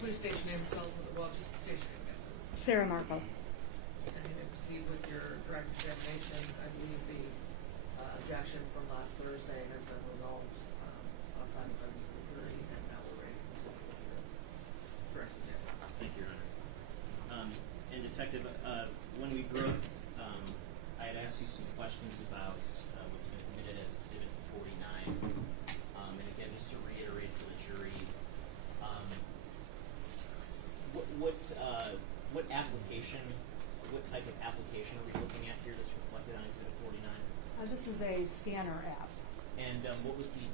please state your name and spell it, well, just state your name again, please. Sarah Markel. And you may proceed with your direct examination. I believe the objection from last Thursday has been resolved outside the presence of the jury, and now we're ready to proceed with your direct examination. Thank you, Your Honor. And Detective, when we broke, I had asked you some questions about what's been committed as Exhibit 49. And again, just to reiterate for the jury, what application, what type of application are we looking at here that's reflected on Exhibit 49? This is a scanner app. And what was the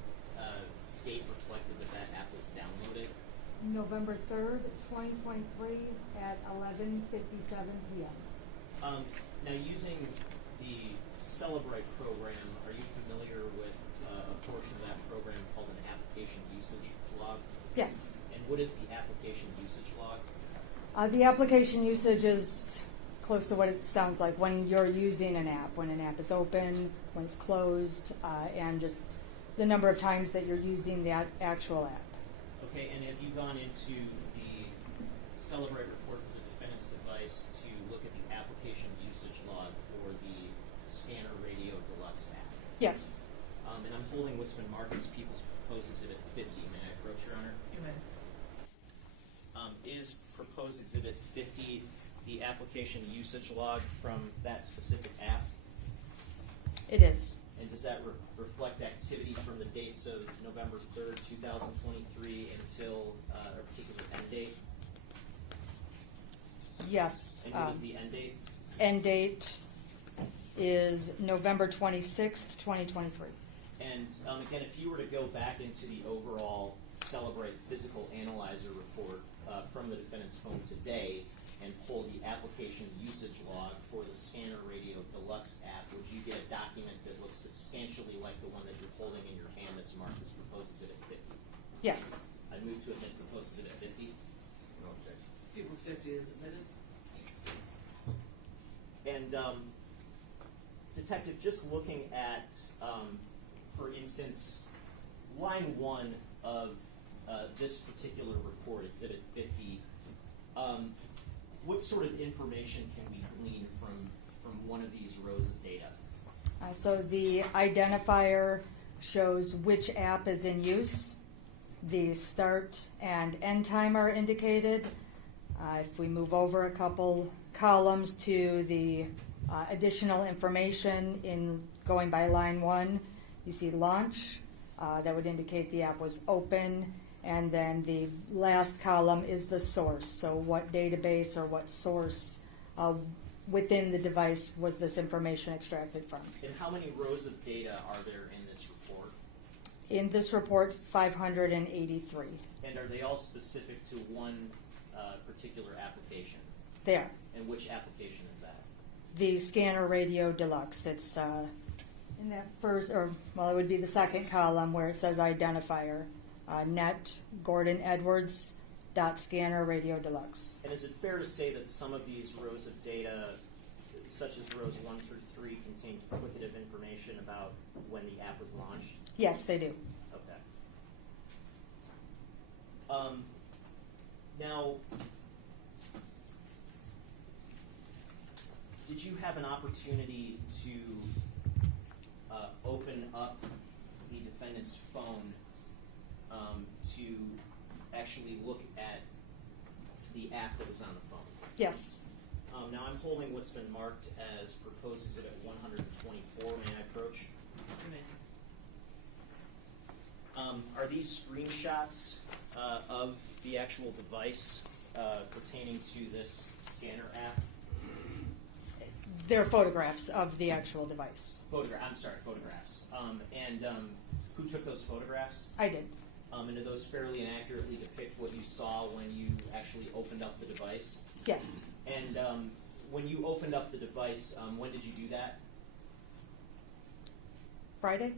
date reflected that that app was downloaded? November 3rd, 2023 at 11:57 p.m. Now, using the Celebrate program, are you familiar with a portion of that program called an application usage log? Yes. And what is the application usage log? The application usage is close to what it sounds like when you're using an app, when an app is open, when it's closed, and just the number of times that you're using that actual app. Okay, and have you gone into the Celebrate report for the defendant's device to look at the application usage log for the Scanner Radio Deluxe app? Yes. And I'm holding what's been marked as People's Proposed Exhibit 50. May I approach, Your Honor? You may. Is Proposed Exhibit 50 the application usage log from that specific app? It is. And does that reflect activity from the dates of November 3rd, 2023 until a particular end date? Yes. And what is the end date? End date is November 26th, 2023. And again, if you were to go back into the overall Celebrate Physical Analyzer report from the defendant's phone today and pull the application usage log for the Scanner Radio Deluxe app, would you get a document that looks substantially like the one that you're holding in your hand that's marked as Proposed Exhibit 50? Yes. I move to admit Proposed Exhibit 50. No objection. People's 50 is admitted. And Detective, just looking at, for instance, line 1 of this particular report, Exhibit 50, what sort of information can we glean from one of these rows of data? So the identifier shows which app is in use. The start and end time are indicated. If we move over a couple columns to the additional information in going by line 1, you see launch. That would indicate the app was open. And then the last column is the source. So what database or what source within the device was this information extracted from? And how many rows of data are there in this report? In this report, 583. And are they all specific to one particular application? They are. And which application is that? The Scanner Radio Deluxe. It's in that first, or well, it would be the second column where it says identifier. Net Gordon Edwards .Scanner Radio Deluxe. And is it fair to say that some of these rows of data, such as rows 1 through 3, contain duplicative information about when the app was launched? Yes, they do. Okay. Now, did you have an opportunity to open up the defendant's phone to actually look at the app that was on the phone? Yes. Now I'm holding what's been marked as Proposed Exhibit 124. May I approach? You may. Are these screenshots of the actual device pertaining to this scanner app? They're photographs of the actual device. Photographs. And who took those photographs? I did. And do those fairly and accurately depict what you saw when you actually opened up the device? Yes. And when you opened up the device, when did you do that? Friday?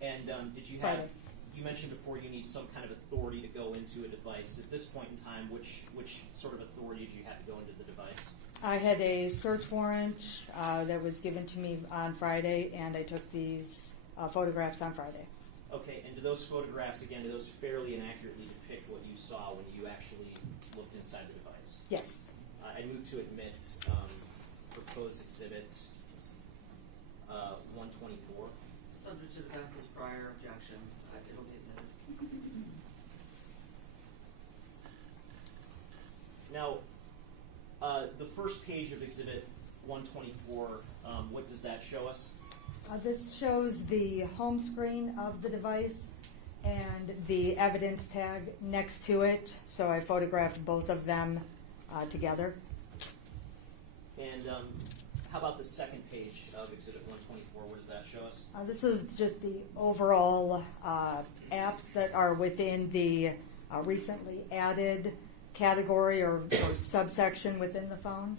And did you have, Friday. You mentioned before you need some kind of authority to go into a device. At this point in time, which sort of authority did you have to go into the device? I had a search warrant that was given to me on Friday, and I took these photographs on Friday. Okay, and do those photographs, again, do those fairly and accurately depict what you saw when you actually looked inside the device. Yes. I move to admit proposed exhibit 124. Subject to defense's prior objection, it'll be admitted. Now, the first page of exhibit 124, what does that show us? This shows the home screen of the device and the evidence tag next to it. So I photographed both of them together. And how about the second page of exhibit 124? What does that show us? This is just the overall apps that are within the recently added category or subsection within the phone.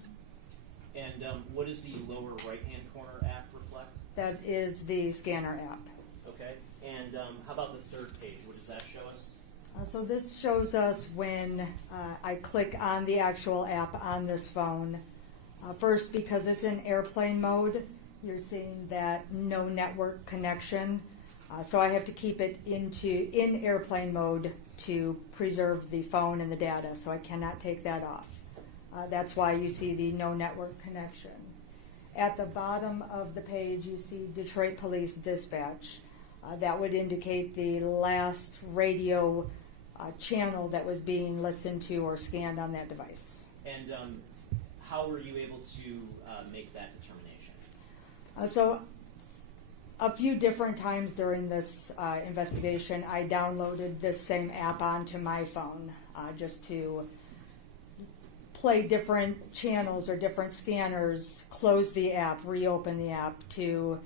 And what does the lower right-hand corner app reflect? That is the scanner app. Okay. And how about the third page? What does that show us? So this shows us when I click on the actual app on this phone. First, because it's in airplane mode, you're seeing that no network connection. So I have to keep it in airplane mode to preserve the phone and the data, so I cannot take that off. That's why you see the no network connection. At the bottom of the page, you see Detroit Police Dispatch. That would indicate the last radio channel that was being listened to or scanned on that device. And how were you able to make that determination? So a few different times during this investigation, I downloaded this same app onto my phone just to play different channels or different scanners, close the app, reopen the app to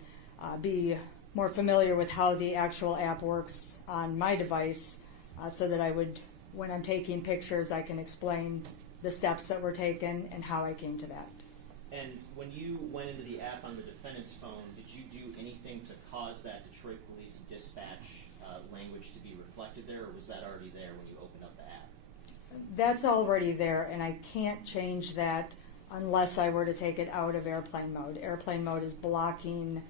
be more familiar with how the actual app works on my device so that I would, when I'm taking pictures, I can explain the steps that were taken and how I came to that. And when you went into the app on the defendant's phone, did you do anything to cause that Detroit Police Dispatch language to be reflected there, or was that already there when you opened up the app? That's already there, and I can't change that unless I were to take it out of airplane mode. Airplane mode is blocking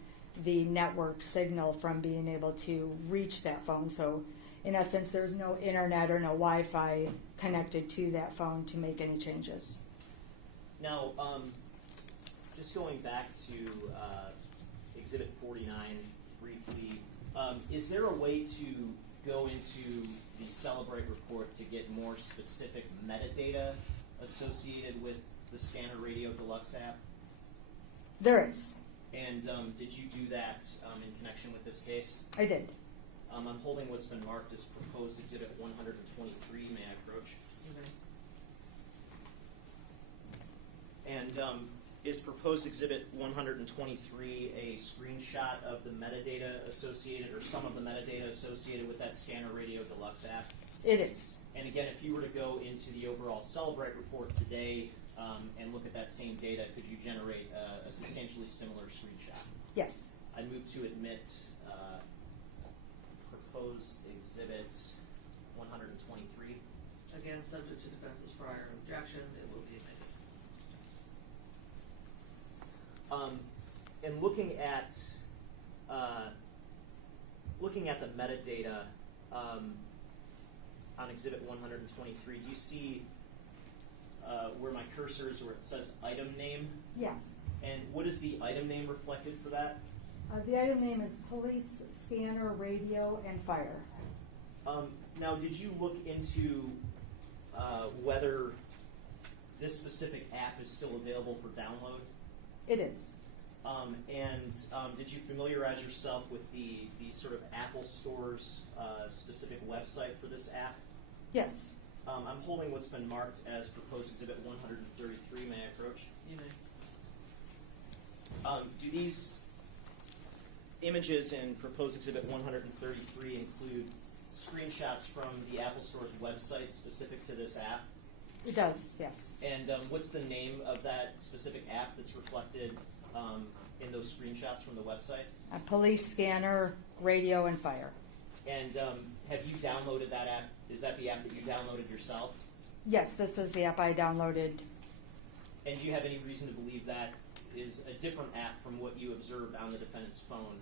the network signal from being able to reach that phone. So in essence, there's no internet or no Wi-Fi connected to that phone to make any changes. Now, just going back to Exhibit 49 briefly, is there a way to go into the Celebrate report to get more specific metadata associated with the Scanner Radio Deluxe app? There is. And did you do that in connection with this case? I did. I'm holding what's been marked as proposed Exhibit 123. May I approach? You may. And is proposed Exhibit 123 a screenshot of the metadata associated, or some of the metadata associated with that Scanner Radio Deluxe app? It is. And again, if you were to go into the overall Celebrate report today and look at that same data, could you generate a substantially similar screenshot? Yes. I move to admit proposed Exhibit 123. Again, subject to defense's prior objection, it will be admitted. And looking at the metadata on Exhibit 123, do you see where my cursor is, where it says item name? Yes. And what is the item name reflected for that? The item name is Police Scanner Radio and Fire. Now, did you look into whether this specific app is still available for download? It is. And did you familiarize yourself with the sort of Apple Store's specific website for this app? Yes. I'm holding what's been marked as proposed Exhibit 133. May I approach? You may. Do these images in proposed Exhibit 133 include screenshots from the Apple Store's website specific to this app? It does, yes. And what's the name of that specific app that's reflected in those screenshots from the website? Police Scanner Radio and Fire. And have you downloaded that app? Is that the app that you downloaded yourself? Yes, this is the app I downloaded. And do you have any reason to believe that is a different app from what you observed on the defendant's phone?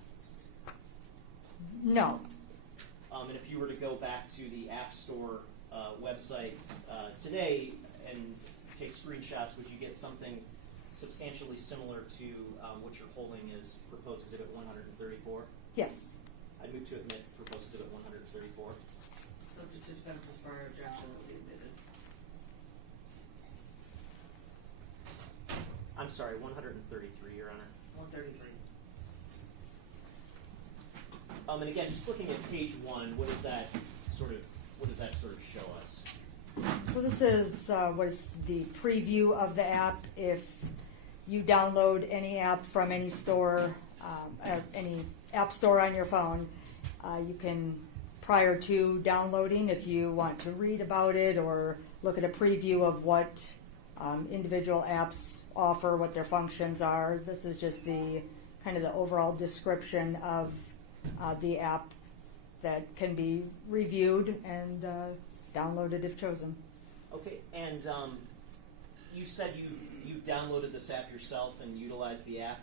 No. And if you were to go back to the App Store website today and take screenshots, would you get something substantially similar to what you're holding as proposed exhibit 134? Yes. I move to admit proposed exhibit 134. Subject to defense's prior objection will be admitted. I'm sorry, 133, Your Honor. 133. And again, just looking at page 1, what does that sort of show us? So this is what is the preview of the app. If you download any app from any store, any app store on your phone, you can, prior to downloading, if you want to read about it or look at a preview of what individual apps offer, what their functions are. This is just the kind of the overall description of the app that can be reviewed and downloaded if chosen. Okay, and you said you've downloaded this app yourself and utilized the app?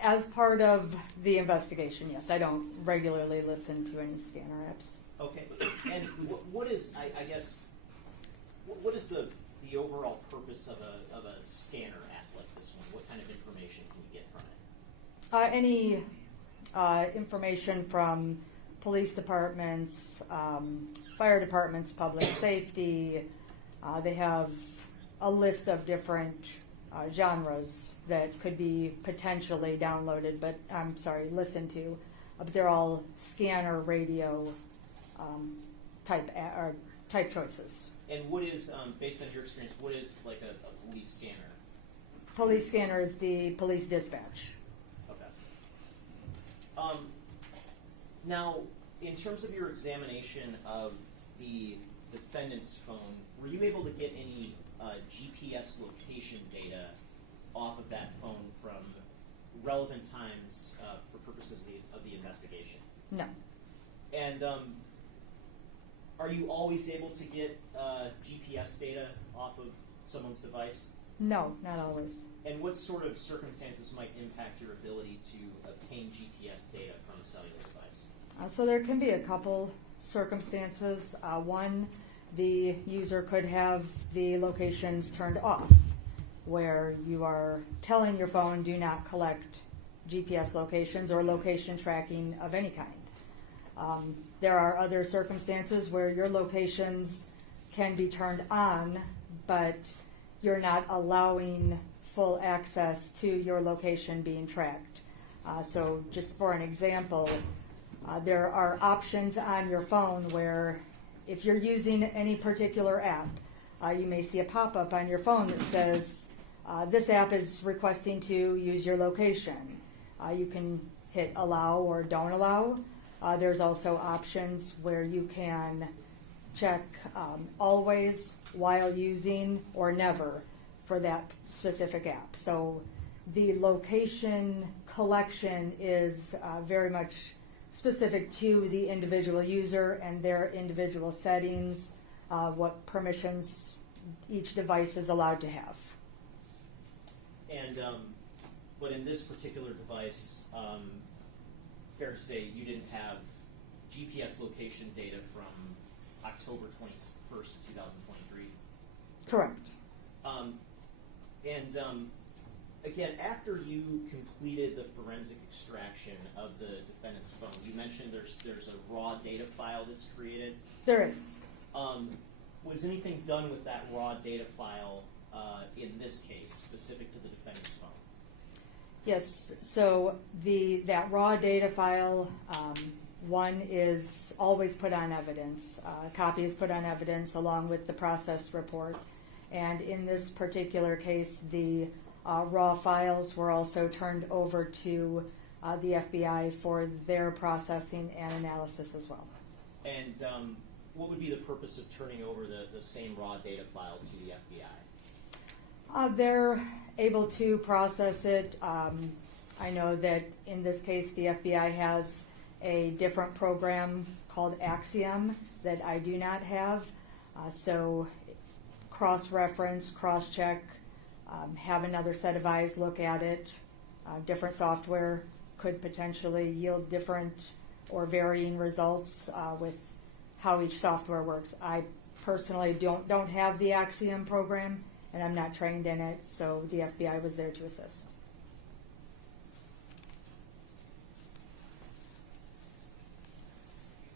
As part of the investigation, yes. I don't regularly listen to any scanner apps. Okay, and what is, I guess, what is the overall purpose of a scanner app like this one? What kind of information can you get from it? Any information from police departments, fire departments, public safety. They have a list of different genres that could be potentially downloaded, listened to. But they're all scanner radio type choices. And what is, based on your experience, what is like a police scanner? Police scanner is the police dispatch. Okay. Now, in terms of your examination of the defendant's phone, were you able to get any GPS location data off of that phone from relevant times for purposes of the investigation? No. And are you always able to get GPS data off of someone's device? No, not always. And what sort of circumstances might impact your ability to obtain GPS data from a cellular device? So there can be a couple circumstances. One, the user could have the locations turned off, where you are telling your phone do not collect GPS locations or location tracking of any kind. There are other circumstances where your locations can be turned on, but you're not allowing full access to your location being tracked. So just for an example, there are options on your phone where if you're using any particular app, you may see a pop-up on your phone that says, this app is requesting to use your location. You can hit allow or don't allow. There's also options where you can check always, while using, or never for that specific app. So the location collection is very much specific to the individual user and their individual settings, what permissions each device is allowed to have. And but in this particular device, fair to say you didn't have GPS location data from October 21st, 2023? Correct. Again, after you completed the forensic extraction of the defendant's phone, you mentioned there's a raw data file that's created. There is. Was anything done with that raw data file in this case, specific to the defendant's phone? Yes. So that raw data file, one is always put on evidence. A copy is put on evidence along with the processed report. And in this particular case, the raw files were also turned over to the FBI for their processing and analysis as well. And what would be the purpose of turning over the same raw data file to the FBI? They're able to process it. I know that in this case, the FBI has a different program called Axiom that I do not have. So cross-reference, cross-check, have another set of eyes look at it. Different software could potentially yield different or varying results with how each software works. I personally don't have the Axiom program, and I'm not trained in it, so the FBI was there to assist.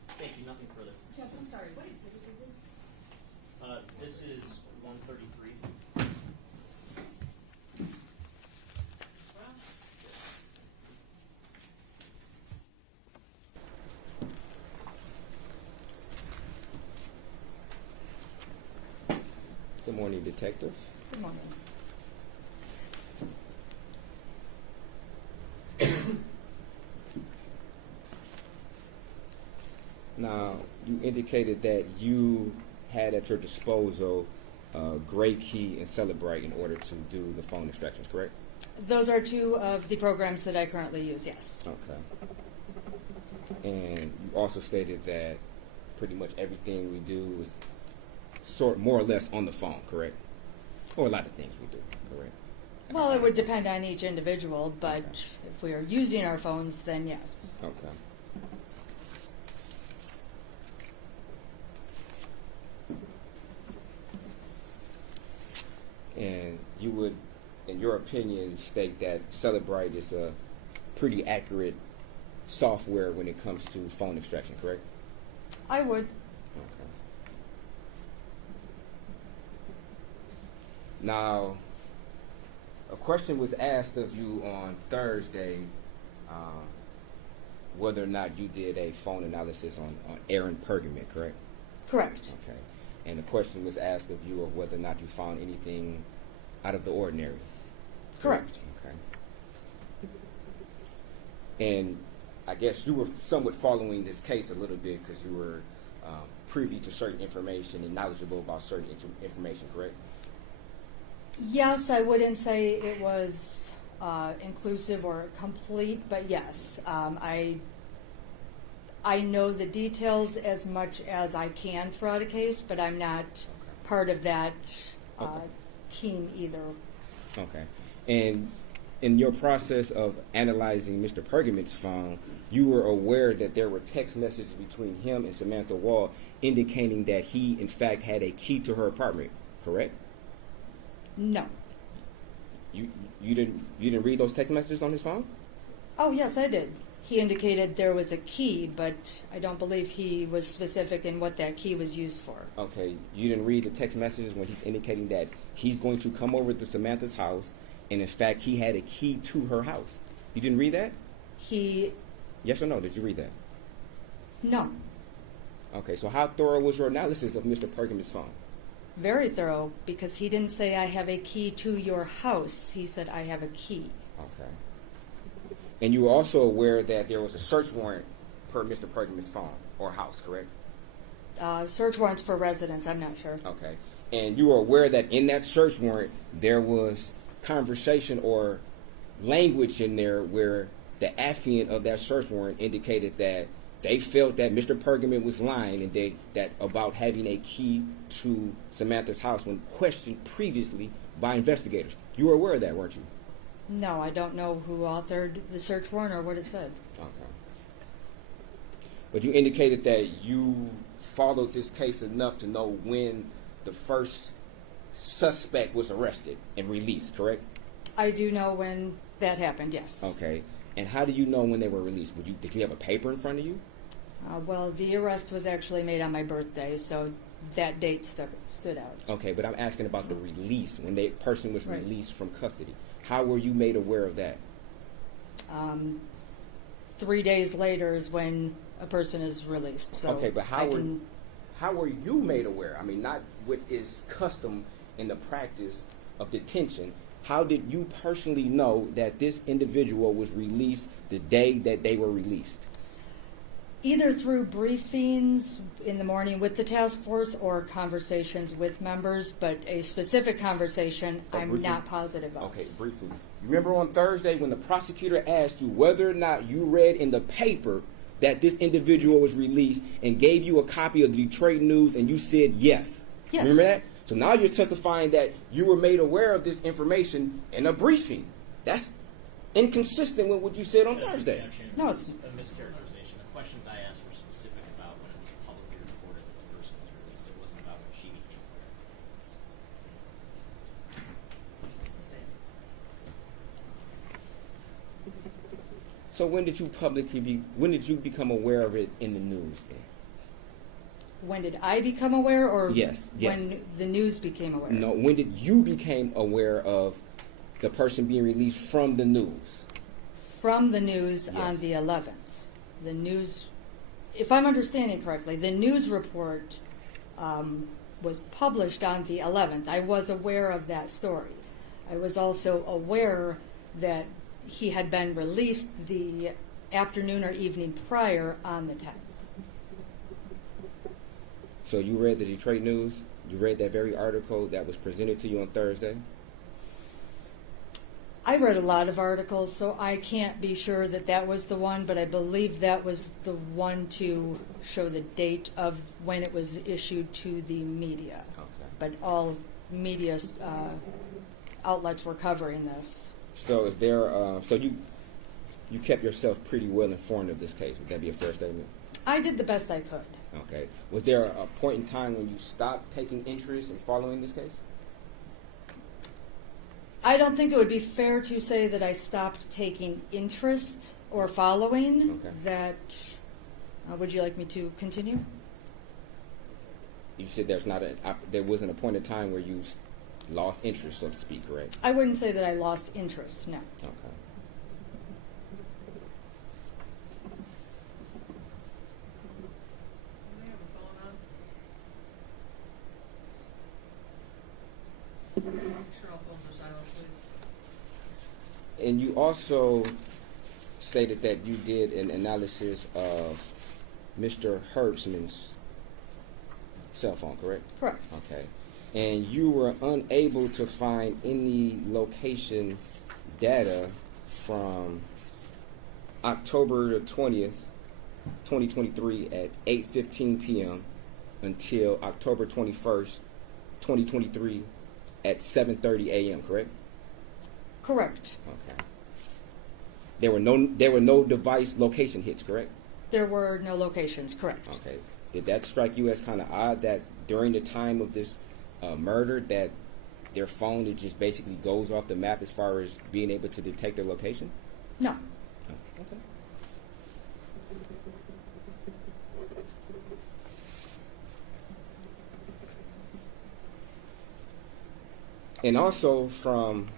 Thank you. Nothing further. Jeff, I'm sorry, what exhibit is this? This is 133. Good morning, Detective. Good morning. Now, you indicated that you had at your disposal a Gray Key and Celebrate in order to do the phone extractions, correct? Those are two of the programs that I currently use, yes. Okay. And you also stated that pretty much everything we do is more or less on the phone, correct? Or a lot of things we do, correct? Well, it would depend on each individual, but if we are using our phones, then yes. Okay. And you would, in your opinion, state that Celebrate is a pretty accurate software when it comes to phone extraction, correct? I would. Okay. Now, a question was asked of you on Thursday, whether or not you did a phone analysis on Aaron Pergament, correct? Correct. Okay. And the question was asked of you of whether or not you found anything out of the ordinary. Correct. Okay. And I guess you were somewhat following this case a little bit because you were privy to certain information and knowledgeable about certain information, correct? Yes, I wouldn't say it was inclusive or complete, but yes, I know the details as much as I can throughout a case, but I'm not part of that team either. Okay. And in your process of analyzing Mr. Pergament's phone, you were aware that there were text messages between him and Samantha Woll indicating that he, in fact, had a key to her apartment, correct? No. You didn't read those text messages on his phone? Oh, yes, I did. He indicated there was a key, but I don't believe he was specific in what that key was used for. Okay. You didn't read the text messages when he's indicating that he's going to come over to Samantha's house, and in fact, he had a key to her house. You didn't read that? Yes or no? Did you read that? No. Okay. So how thorough was your analysis of Mr. Pergament's phone? Very thorough, because he didn't say, I have a key to your house. He said, I have a key. Okay. And you were also aware that there was a search warrant per Mr. Pergament's phone or house, correct? Search warrants for residents, I'm not sure. Okay. And you were aware that in that search warrant there was conversation or language in there where the affiant of that search warrant indicated that they felt that Mr. Pergament was lying and that about having a key to Samantha's house when questioned previously by investigators. You were aware of that, weren't you? No, I don't know who authored the search warrant or what it said. Okay. But you indicated that you followed this case enough to know when the first suspect was arrested and released, correct? I do know when that happened, yes. Okay. And how do you know when they were released? Did you have a paper in front of you? Well, the arrest was actually made on my birthday, so that date stood out. Okay, but I'm asking about the release, when the person was Right. released from custody. How were you made aware of that? 3 days later is when a person is released. So Okay, but how were you made aware? I mean, not what is custom in the practice of detention. How did you personally know that this individual was released the day that they were released? Either through briefings in the morning with the task force or conversations with members, but a specific conversation I'm briefing? not positive of. Okay, briefly. Remember on Thursday when the prosecutor asked you whether or not you read in the paper that this individual was released and gave you a copy of the Detroit News and you said yes? Yes. Remember that? So now you're testifying that you were made aware of this information in a briefing. That's inconsistent with what you said on Thursday. Objection. No, This it's- is a mischaracterization. The questions I asked were specific about when it was publicly reported So when did you become aware of it in the news then? When did I become aware, or Yes. when the news became aware? No, when did you become aware of the person being released from the news? From the news Yes. on the 11th. The news, if I'm understanding correctly, the news report was published on the 11th. I was aware of that story. I was also aware that he had been released the afternoon or evening prior on the 10th. So you read the Detroit News? You read that very article that was presented to you on Thursday? I read a lot of articles, so I can't be sure that that was the one, but I believe that was the one to show the date of when it was issued to the media. Okay. But all media outlets were covering this. So is there? So you kept yourself pretty well informed of this case. Would that be a fair statement? I did the best I could. Okay. Was there a point in time when you stopped taking interest in following this case? I don't think it would be fair to say that I stopped taking interest or following. Okay. That would you like me to continue? You said there wasn't a point in time where you lost interest, so to speak, correct? I wouldn't say that I lost interest. No. Okay. Anybody have a phone on? Make sure all phones are silent, please. And you also stated that you did an analysis of Mr. Herbstman's cell phone, correct? Correct. Okay. And you were unable to find any location data from October the 20th, 2023 at 8:15 p.m. until October 21st, 2023 at 7:30 a.m., correct? Correct. Okay. There were no device location hits, correct? There were no locations. Correct. Okay. Did that strike you as kind of odd that during the time of this murder that their phone it just basically goes off the map as far as being able to detect their location? No. Oh, okay. And also from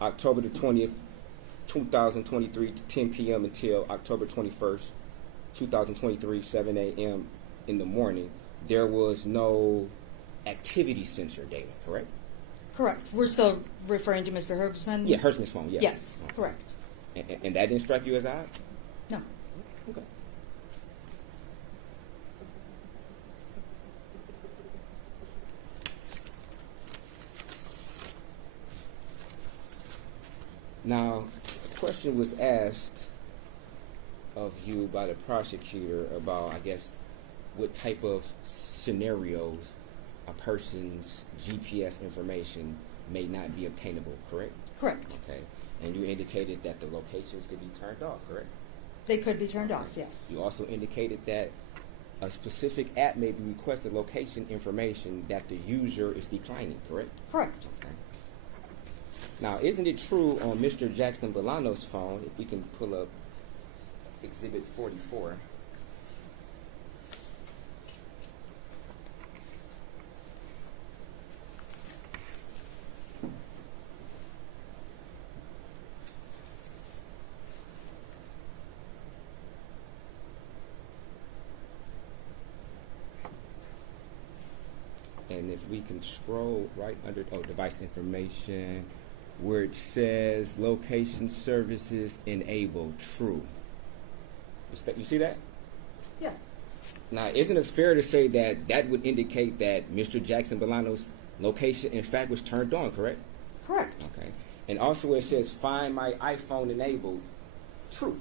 October the 20th, 2023 to 10 p.m. until October 21st, 2023, 7 a.m. in the morning, there was no activity sensor data, correct? Correct. We're still referring to Mr. Herbstman? Yeah, Herbstman's phone, yes. Yes, Okay. correct. And that didn't strike you as odd? No. Okay. Now, a question was asked of you by the prosecutor about, I guess, what type of scenarios a person's GPS information may not be obtainable, correct? Correct. Okay. And you indicated that the locations could be turned off, correct? They could be turned off, yes. You also indicated that a specific app may be requested location information that the user is declining, correct? Correct. Okay. Now, isn't it true on Mr. Jackson-Bolanos' phone, if we can pull up Exhibit 44, and if we can scroll right under device information where it says location services enabled, true. You see that? Yes. Now, isn't it fair to say that that would indicate that Mr. Jackson-Bolanos' location, in fact, was turned on, correct? Correct. Okay. And also it says find my iPhone enabled, true.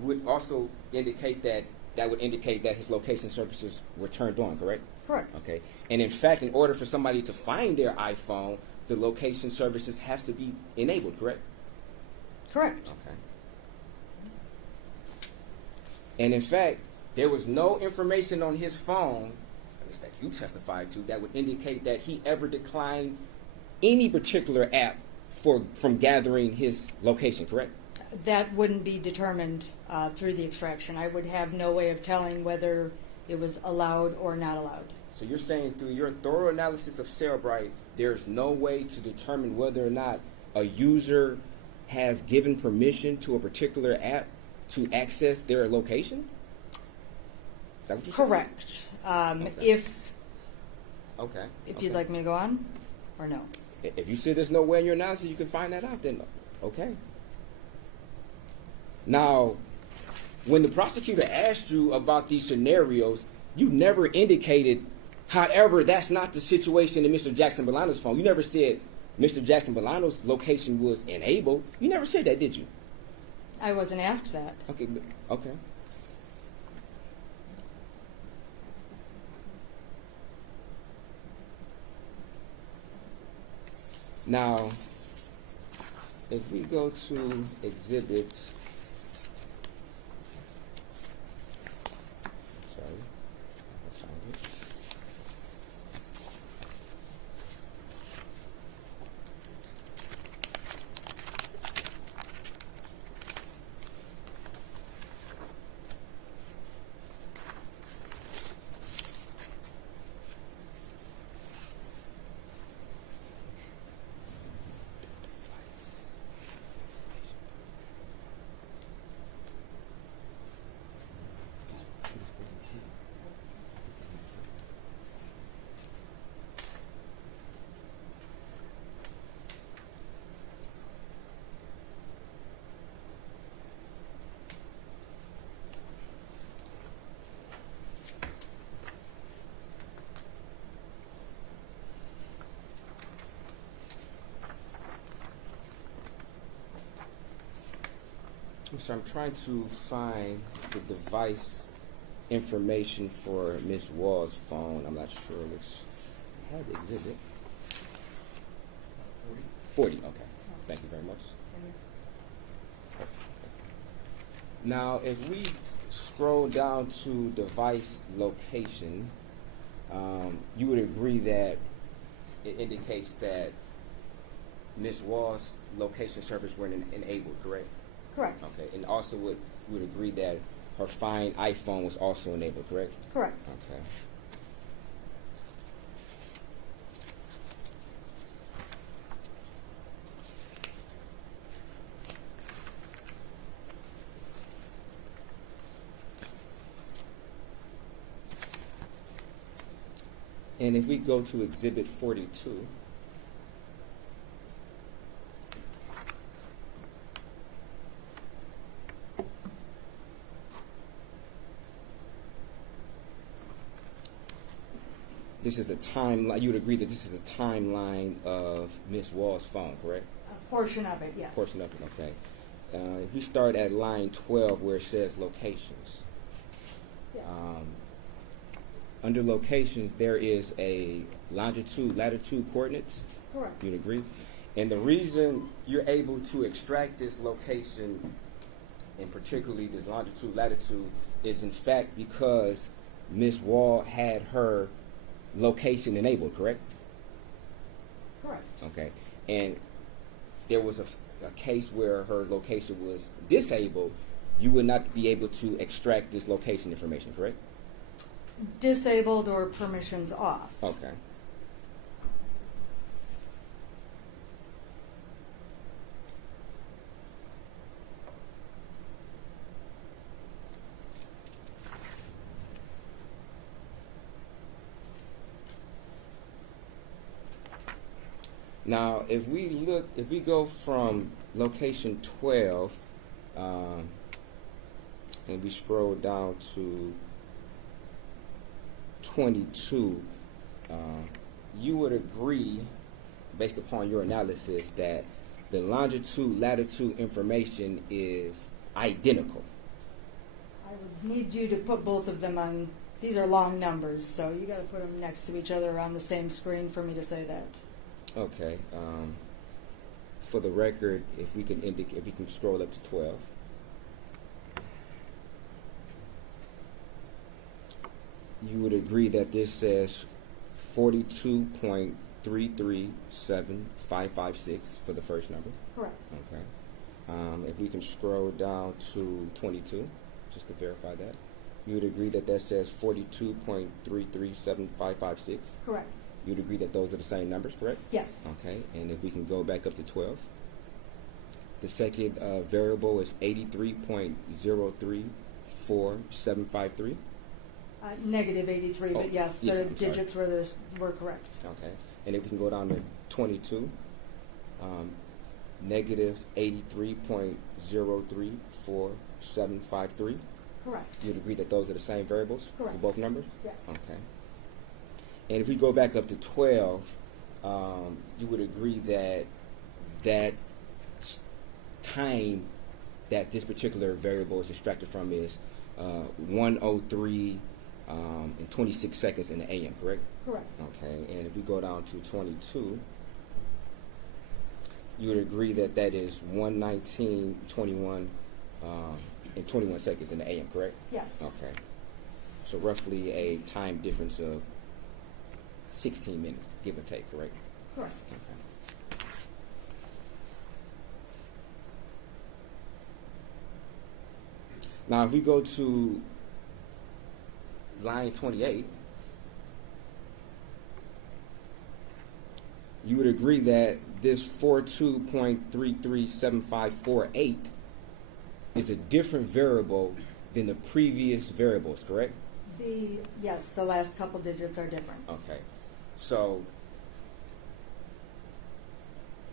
Would also indicate that would indicate that his location services were turned on, correct? Correct. Okay. And in fact, in order for somebody to find their iPhone, the location services has to be enabled, correct? Correct. Okay. And in fact, there was no information on his phone, at least that you testified to, that would indicate that he ever declined any particular app from gathering his location, correct? That wouldn't be determined through the extraction. I would have no way of telling whether it was allowed or not allowed. So you're saying through your thorough analysis of Cellbrite, there's no way to determine whether or not a user has given permission to a particular app to access their location? Is that what you're saying? Correct. Okay. Okay. If okay. you'd like me to go on, or no? If you say there's no way in your analysis you can find that out, then okay. Now, when the prosecutor asked you about these scenarios, you never indicated, however, that's not the situation in Mr. Jackson-Bolanos' phone. You never said Mr. Jackson-Bolanos' location was enabled. You never said that, did you? I wasn't asked that. Okay, okay. Now, if we go to exhibit, sorry, I'll find it. So I'm trying to find the device information for Miss Wall's phone. I'm not sure which had the exhibit. 40, okay. Thank you very much. Now, if we scroll down to device location, you would agree that it indicates that Miss Wall's location servers weren't enabled, correct? Correct. Okay, and also would agree that her Find iPhone was also enabled, correct? Correct. Okay. And if we go to Exhibit 42, this is a timeline. You would agree that this is a timeline of Miss Wall's phone, correct? A portion of it, yes. A portion of it, okay. If we start at line 12 where it says locations. Yes. Under locations, there is a longitude, latitude coordinates. Correct. You'd agree? And the reason you're able to extract this location, and particularly this longitude, latitude, is in fact because Miss Wall had her location enabled, correct? Correct. Okay. And there was a case where her location was disabled, you would not be able to extract this location information, correct? Disabled or permissions off. Okay. Now, if we go from location 12, and we scroll down to 22, you would agree, based upon your analysis, that the longitude, latitude information is identical. I would need you to put both of them on. These are long numbers, so you got to put them next to each other on the same screen for me to say that. Okay. For the record, if we can scroll up to 12. You would agree that this says 42.337556 for the first number? Correct. Okay. If we can scroll down to 22, just to verify that. You would agree that that says 42.337556? Correct. You'd agree that those are the same numbers, correct? Yes. Okay, and if we can go back up to 12. The second variable is 83.034753. Negative 83, Oh, but yes, yes, the I'm sorry. digits were correct. Okay, and if we can go down to 22, negative 83.034753. Correct. You'd agree that those are the same variables Correct. for both numbers? Yes. Okay. And if we go back up to 12, you would agree that that time that this particular variable is extracted from is 1:03 and 26 seconds in the AM, correct? Correct. Okay, and if we go down to 22, you would agree that that is 1:19:21 and 21 seconds in the AM, correct? Yes. Okay. So roughly a time difference of 16 minutes, give or take, correct? Correct. Okay. Now, if we go to line 28, you would agree that this 42.337548 is a different variable than the previous variables, correct? Yes, the last couple digits are different. Okay. So,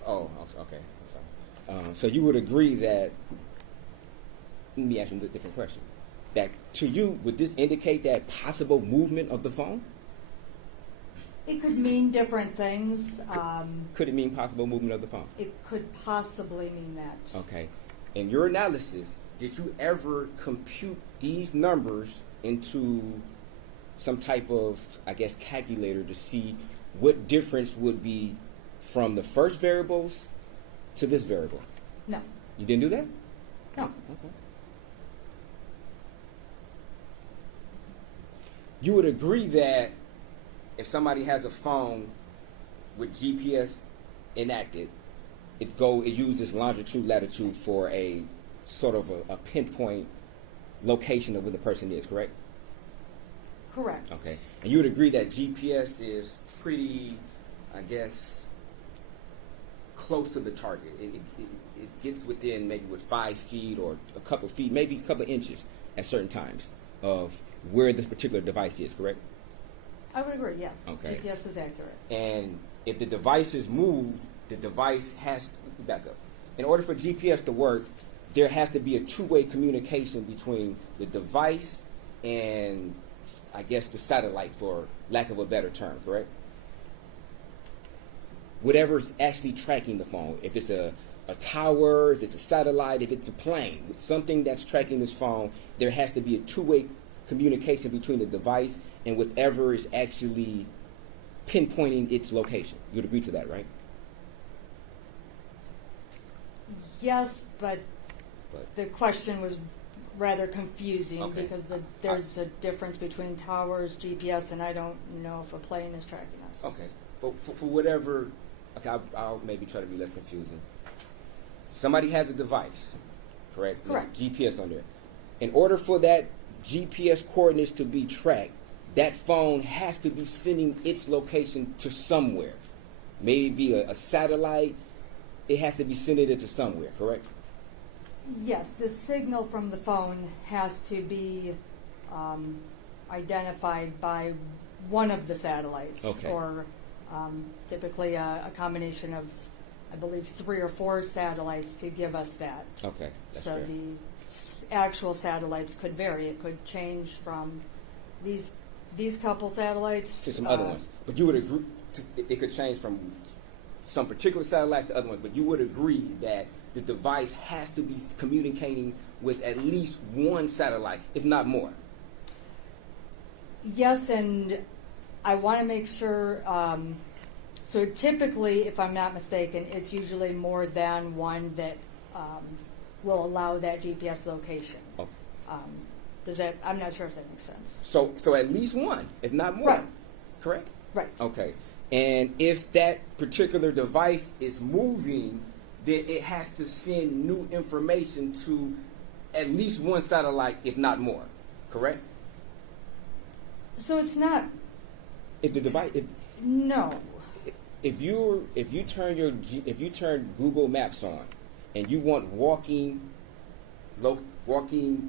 okay. I'm sorry. So you would agree that, let me ask you a different question. That to you, would this indicate that possible movement of the phone? It could mean different things. Could it mean possible movement of the phone? It could possibly mean that. Okay. In your analysis, did you ever compute these numbers into some type of, I guess, calculator to see what difference would be from the first variables to this variable? No. You didn't do that? No. Okay. You would agree that if somebody has a phone with GPS enacted, it uses longitude, latitude for a sort of a pinpoint location of where the person is, correct? Correct. Okay. And you would agree that GPS is pretty, I guess, close to the target. It gets within maybe with 5 feet or a couple feet, maybe a couple inches at certain times of where this particular device is, correct? I would agree, yes. Okay. GPS is accurate. And if the device is moved, the device has to back up. In order for GPS to work, there has to be a two-way communication between the device and, I guess, the satellite, for lack of a better term, correct? Whatever's actually tracking the phone, if it's a tower, if it's a satellite, if it's a plane, something that's tracking this phone, there has to be a two-way communication between the device and whatever is actually pinpointing its location. You'd agree to that, right? Yes, but the question was rather confusing Okay. because there's a difference between towers, GPS, and I don't know if a plane is tracking us. Okay. But for whatever, okay, I'll maybe try to be less confusing. Somebody has a device, correct? Correct. There's GPS on there. In order for that GPS coordinates to be tracked, that phone has to be sending its location to somewhere. Maybe a satellite. It has to be sending it to somewhere, correct? Yes, the signal from the phone has to be identified by one of the satellites, Okay. or typically a combination of, I believe, 3 or 4 satellites to give us that. Okay. That's So fair. the actual satellites could vary. It could change from these couple satellites To some other ones. But you would agree, it could change from some particular satellites to other ones, but you would agree that the device has to be communicating with at least one satellite, if not more. Yes, and I want to make sure. So typically, if I'm not mistaken, it's usually more than one that will allow that GPS location. Okay. Does that? I'm not sure if that makes sense. So at least one, if not more. Right. Correct? Right. Okay. And if that particular device is moving then it has to send new information to at least one satellite, if not more. Correct? So it's not. If the device, No. if you turn Google Maps on, and you want walking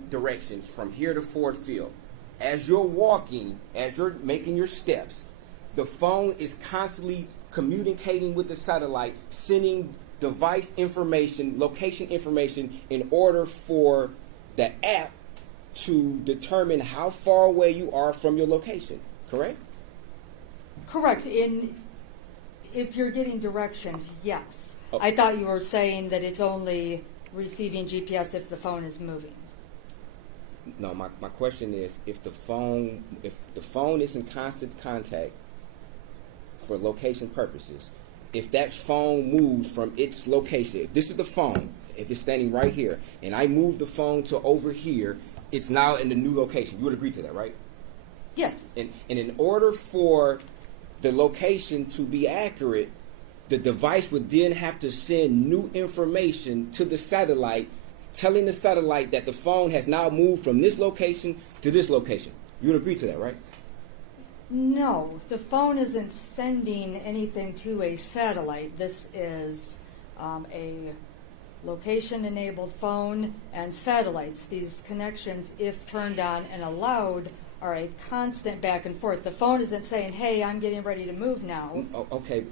directions from here to Ford Field, as you're walking, as you're making your steps, the phone is constantly communicating with the satellite, sending device information, location information, in order for the app to determine how far away you are from your location. Correct? Correct. If you're getting directions, yes. Oh. I thought you were saying that it's only receiving GPS if the phone is moving. No, my question is, if the phone is in constant contact for location purposes, if that phone moves from its location, if this is the phone, if it's standing right here, and I move the phone to over here, it's now in the new location. You would agree to that, right? Yes. And in order for the location to be accurate, the device would then have to send new information to the satellite, telling the satellite that the phone has now moved from this location to this location. You would agree to that, right? No, the phone isn't sending anything to a satellite. This is a location-enabled phone and satellites. These connections, if turned on and allowed, are a constant back and forth. The phone isn't saying, hey, I'm getting ready to move now. Okay,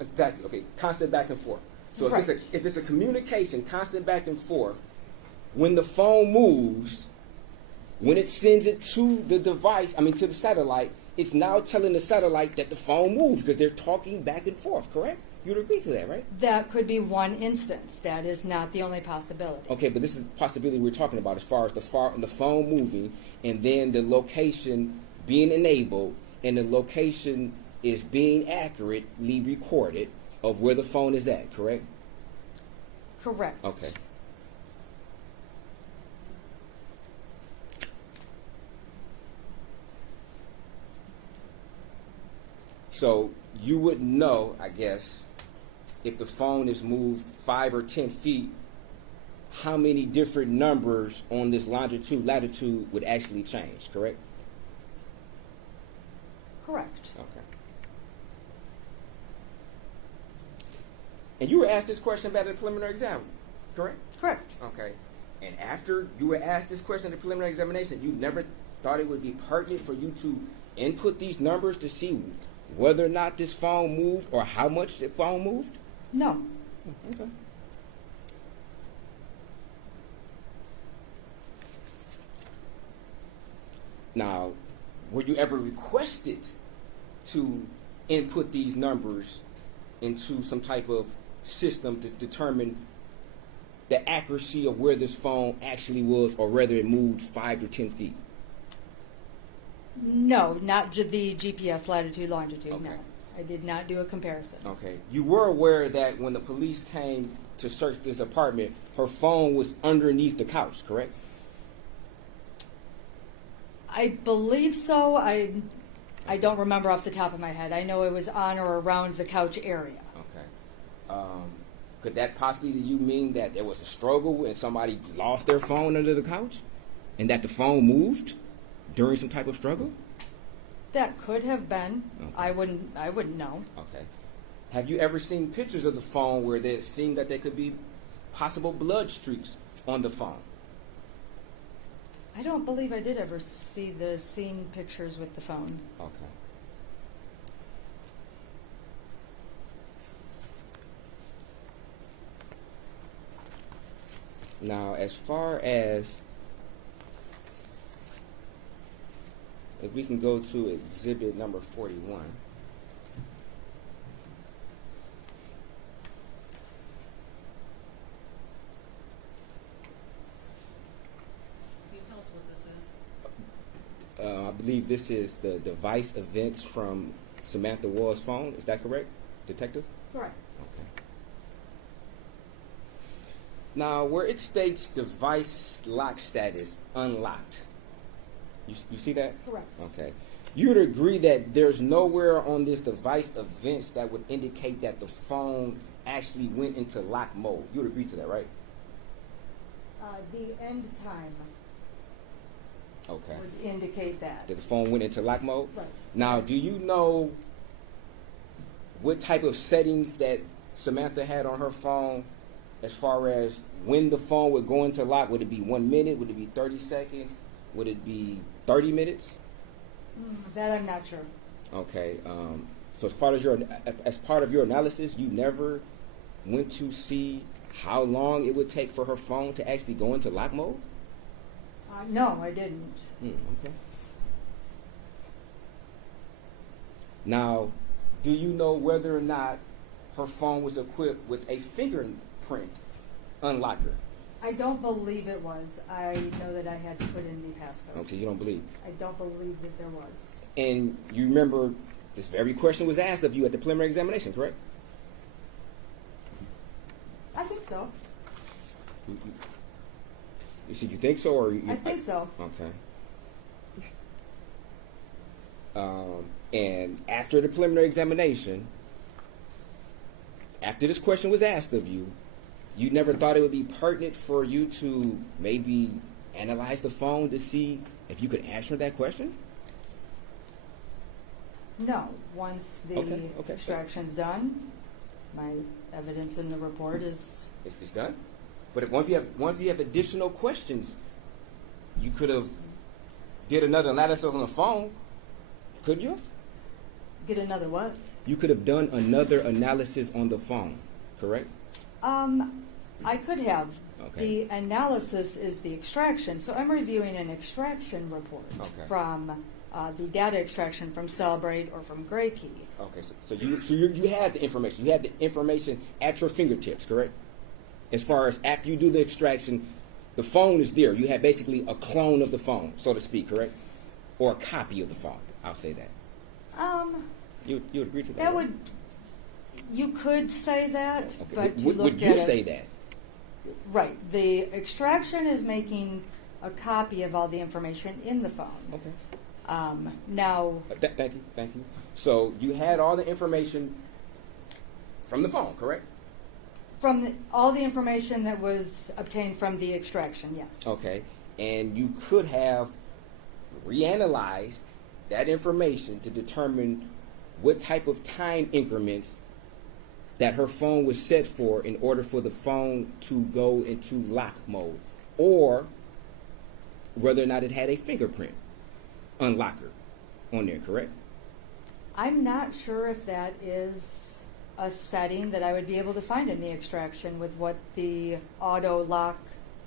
exactly. Okay, constant back and forth. So Right. if it's a communication, constant back and forth, when the phone moves, when it sends it to the device, to the satellite, it's now telling the satellite that the phone moves because they're talking back and forth, correct? You'd agree to that, right? That could be one instance. That is not the only possibility. Okay, but this is the possibility we're talking about as far as the phone moving and then the location being enabled and the location is being accurately recorded of where the phone is at, correct? Correct. Okay. So you would know, I guess, if the phone is moved 5 or 10 feet, how many different numbers on this longitude, latitude would actually change, correct? Correct. Okay. And you were asked this question about the preliminary exam, correct? Correct. Okay. And after you were asked this question at the preliminary examination, you never thought it would be pertinent for you to input these numbers to see whether or not this phone moved or how much the phone moved? No. Okay. Now, were you ever requested to input these numbers into some type of system to determine the accuracy of where this phone actually was or whether it moved 5 to 10 feet? No, not the GPS latitude, longitude, Okay. no. I did not do a comparison. Okay. You were aware that when the police came to search this apartment, her phone was underneath the couch, correct? I believe so. I don't remember off the top of my head. I know it was on or around the couch area. Okay. Could that possibly to you mean that there was a struggle and somebody lost their phone under the couch and that the phone moved during some type of struggle? That could have been. Okay. I wouldn't know. Okay. Have you ever seen pictures of the phone where it seemed that there could be possible blood streaks on the phone? I don't believe I did ever see the scene pictures with the phone. Okay. Now, as far as if we can go to exhibit number 41. Can you tell us what this is? I believe this is the device events from Samantha Woll's phone. Is that correct, Detective? Correct. Okay. Now, where it states device lock status unlocked, you see that? Correct. Okay. you would agree that there's nowhere on this device events that would indicate that the phone actually went into lock mode. You would agree to that, right? The end time Okay. would indicate that. That the phone went into lock mode? Right. Now, do you know what type of settings that Samantha had on her phone as far as when the phone would go into lock? Would it be 1 minute? Would it be 30 seconds? Would it be 30 minutes? That I'm not sure. Okay. So as part of your analysis, you never went to see how long it would take for her phone to actually go into lock mode? No, I didn't. Okay. Now, do you know whether or not her phone was equipped with a fingerprint unlocker? I don't believe it was. I know that I had to put in the passcode. Okay, you don't believe. I don't believe that there was. And you remember this very question was asked of you at the preliminary examination, correct? I think so. You said you think so, or I think so. Okay. And after the preliminary examination, after this question was asked of you, you never thought it would be pertinent for you to maybe analyze the phone to see if you could answer that question? No. Once the Okay. extraction's done, my evidence in the report is It's done. But if once you have additional questions, you could have did another analysis on the phone, couldn't you? get another what? You could have done another analysis on the phone, correct? I could have. Okay. The analysis is the extraction. So I'm reviewing an extraction report Okay. from the data extraction from Celebrate or from Gray Key. Okay, so you had the information. You had the information at your fingertips, correct? As far as after you do the extraction, the phone is there. You had basically a clone of the phone, so to speak, correct? Or a copy of the phone. I'll say that. You would agree to that? That right? would, you could say that, Okay. but Would you say that? Right. The extraction is making a copy of all the information in the phone. Okay. Now, Thank you. So you had all the information from the phone, correct? from all the information that was obtained from the extraction, yes. Okay. And you could have reanalyzed that information to determine what type of time increments that her phone was set for in order for the phone to go into lock mode, or whether or not it had a fingerprint unlocker on there, correct? I'm not sure if that is a setting that I would be able to find in the extraction with what the auto lock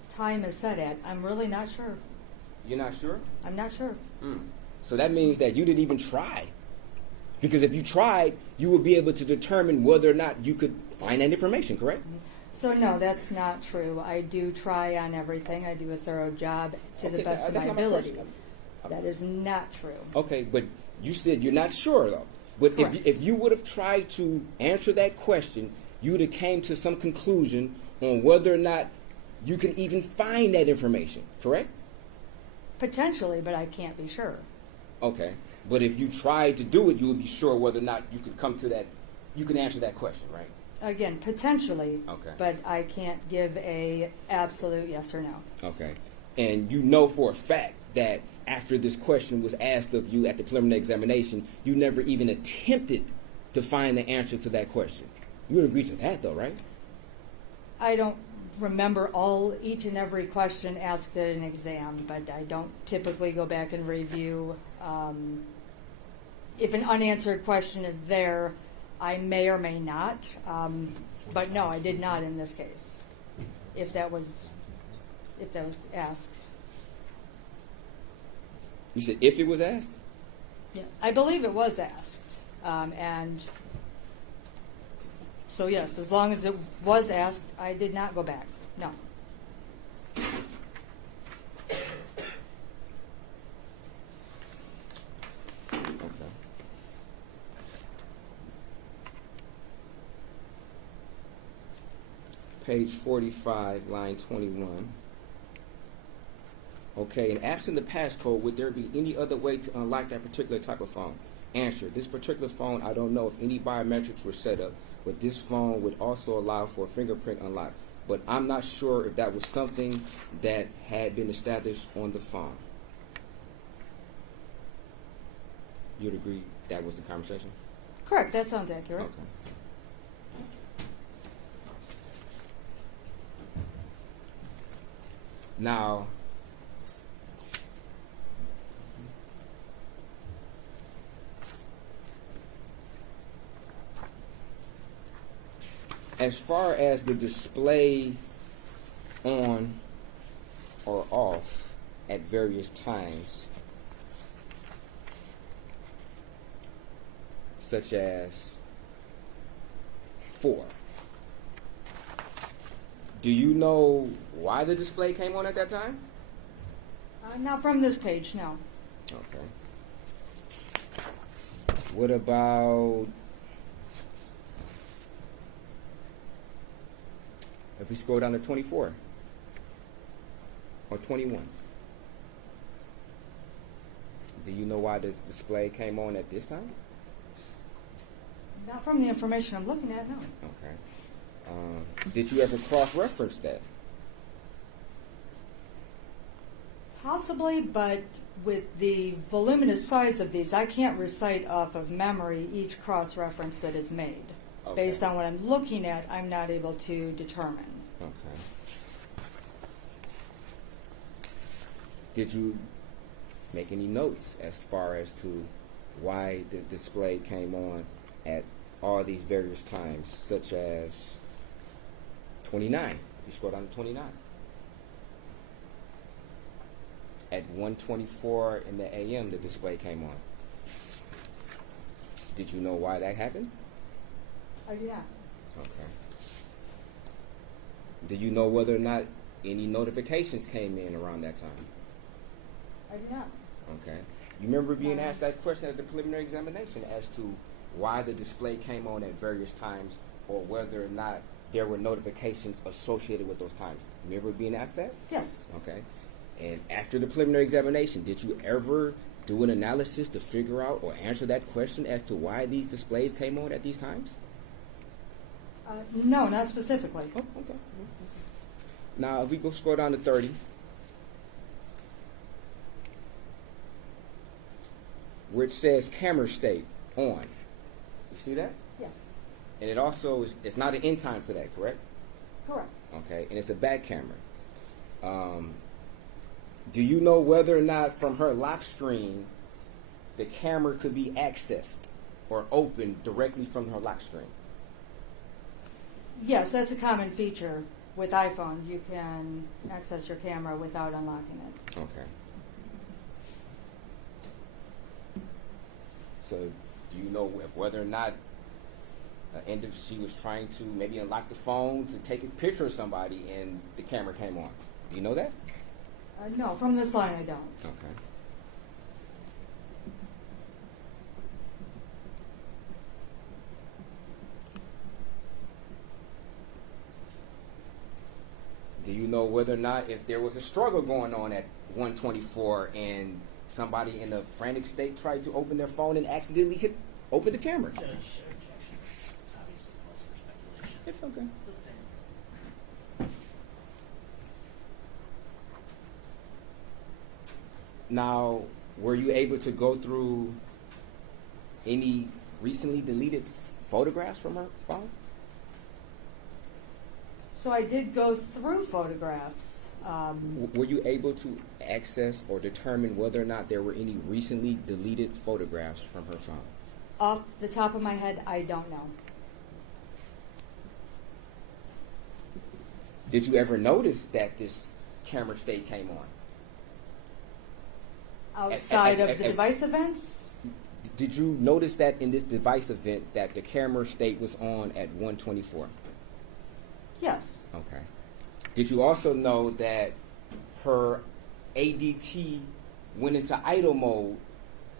time is set at. I'm really not sure. You're not sure? I'm not sure. So that means that you didn't even try. Because if you tried, you would be able to determine whether or not you could find that information, correct? So no, that's not true. I do try on everything. I do a thorough job to the Okay, best of that's my not my ability. question. That is not true. Okay, but you said you're not sure, though. But Correct. if you would have tried to answer that question, you would have came to some conclusion on whether or not you can even find that information, correct? Potentially, but I can't be sure. Okay. But if you tried to do it, you would be sure whether or not you could come to that, you can answer that question, right? Again, potentially, Okay. but I can't give a absolute yes or no. Okay. And you know for a fact that after this question was asked of you at the preliminary examination, you never even attempted to find the answer to that question. You would agree to that, though, right? I don't remember each and every question asked at an exam, but I don't typically go back and review. If an unanswered question is there, I may or may not. But no, I did not in this case. If that was asked. You said if it was asked? Yeah, I believe it was asked, and so yes, as long as it was asked, I did not go back. No. Okay. Page 45, line 21. Okay, and absent the passcode, would there be any other way to unlock that particular type of phone? Answer, this particular phone, I don't know if any biometrics were set up, but this phone would also allow for a fingerprint unlock. But I'm not sure if that was something that had been established on the phone. You'd agree that was the conversation? Correct, that sounds accurate. Okay. Now, as far as the display on or off at various times, such as 4. Do you know why the display came on at that time? Not from this page, no. Okay. What about if we scroll down to 24 or 21? Do you know why this display came on at this time? Not from the information I'm looking at, no. Okay. Did you ever cross-reference that? Possibly, but with the voluminous size of these, I can't recite off of memory each cross-reference that is made. Okay. Based on what I'm looking at, I'm not able to determine. Okay. Did you make any notes as far as to why the display came on at all these various times, such as 29? You scroll down to 29. At 1:24 in the a.m., the display came on. Did you know why that happened? I do not. Okay. Do you know whether or not any notifications came in around that time? I do not. Okay. You remember being asked that question at the preliminary examination as to why the display came on at various times or whether or not there were notifications associated with those times. Remember being asked that? Yes. Okay. And after the preliminary examination, did you ever do an analysis to figure out or answer that question as to why these displays came on at these times? No, not specifically. Oh, okay. Now, if we go scroll down to 30, where it says camera state on. You see that? Yes. And it also is, it's not an end time to that, correct? Correct. Okay, and it's a back camera. Do you know whether or not from her lock screen the camera could be accessed or opened directly from her lock screen? Yes, that's a common feature with iPhones. You can access your camera without unlocking it. Okay. So, do you know whether or not she was trying to maybe unlock the phone to take a picture of somebody and the camera came on? Do you know that? No, from this line I don't. Okay. Do you know whether or not if there was a struggle going on at 1:24 and somebody in a frantic state tried to open their phone and accidentally open the camera? Judge, objections. Obviously, cause for speculation. It's okay. Sustain. Now, were you able to go through any recently deleted photographs from her phone? So I did go through photographs. Were you able to access or determine whether or not there were any recently deleted photographs from her phone? Off the top of my head, I don't know. Did you ever notice that this camera state came on? Outside of the device events? Did you notice that in this device event that the camera state was on at 1:24? Yes. Okay. Did you also know that her ADT went into idle mode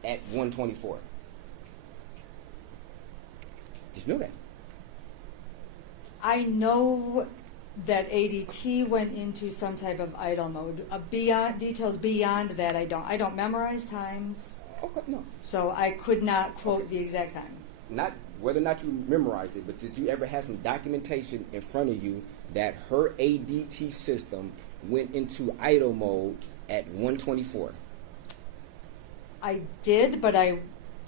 at 1:24? Did you know that? I know that ADT went into some type of idle mode. Details beyond that, I don't memorize times, Okay, no. so I could not quote the exact time. Not whether or not you memorized it, but did you ever have some documentation in front of you that her ADT system went into idle mode at 1:24? I did, but I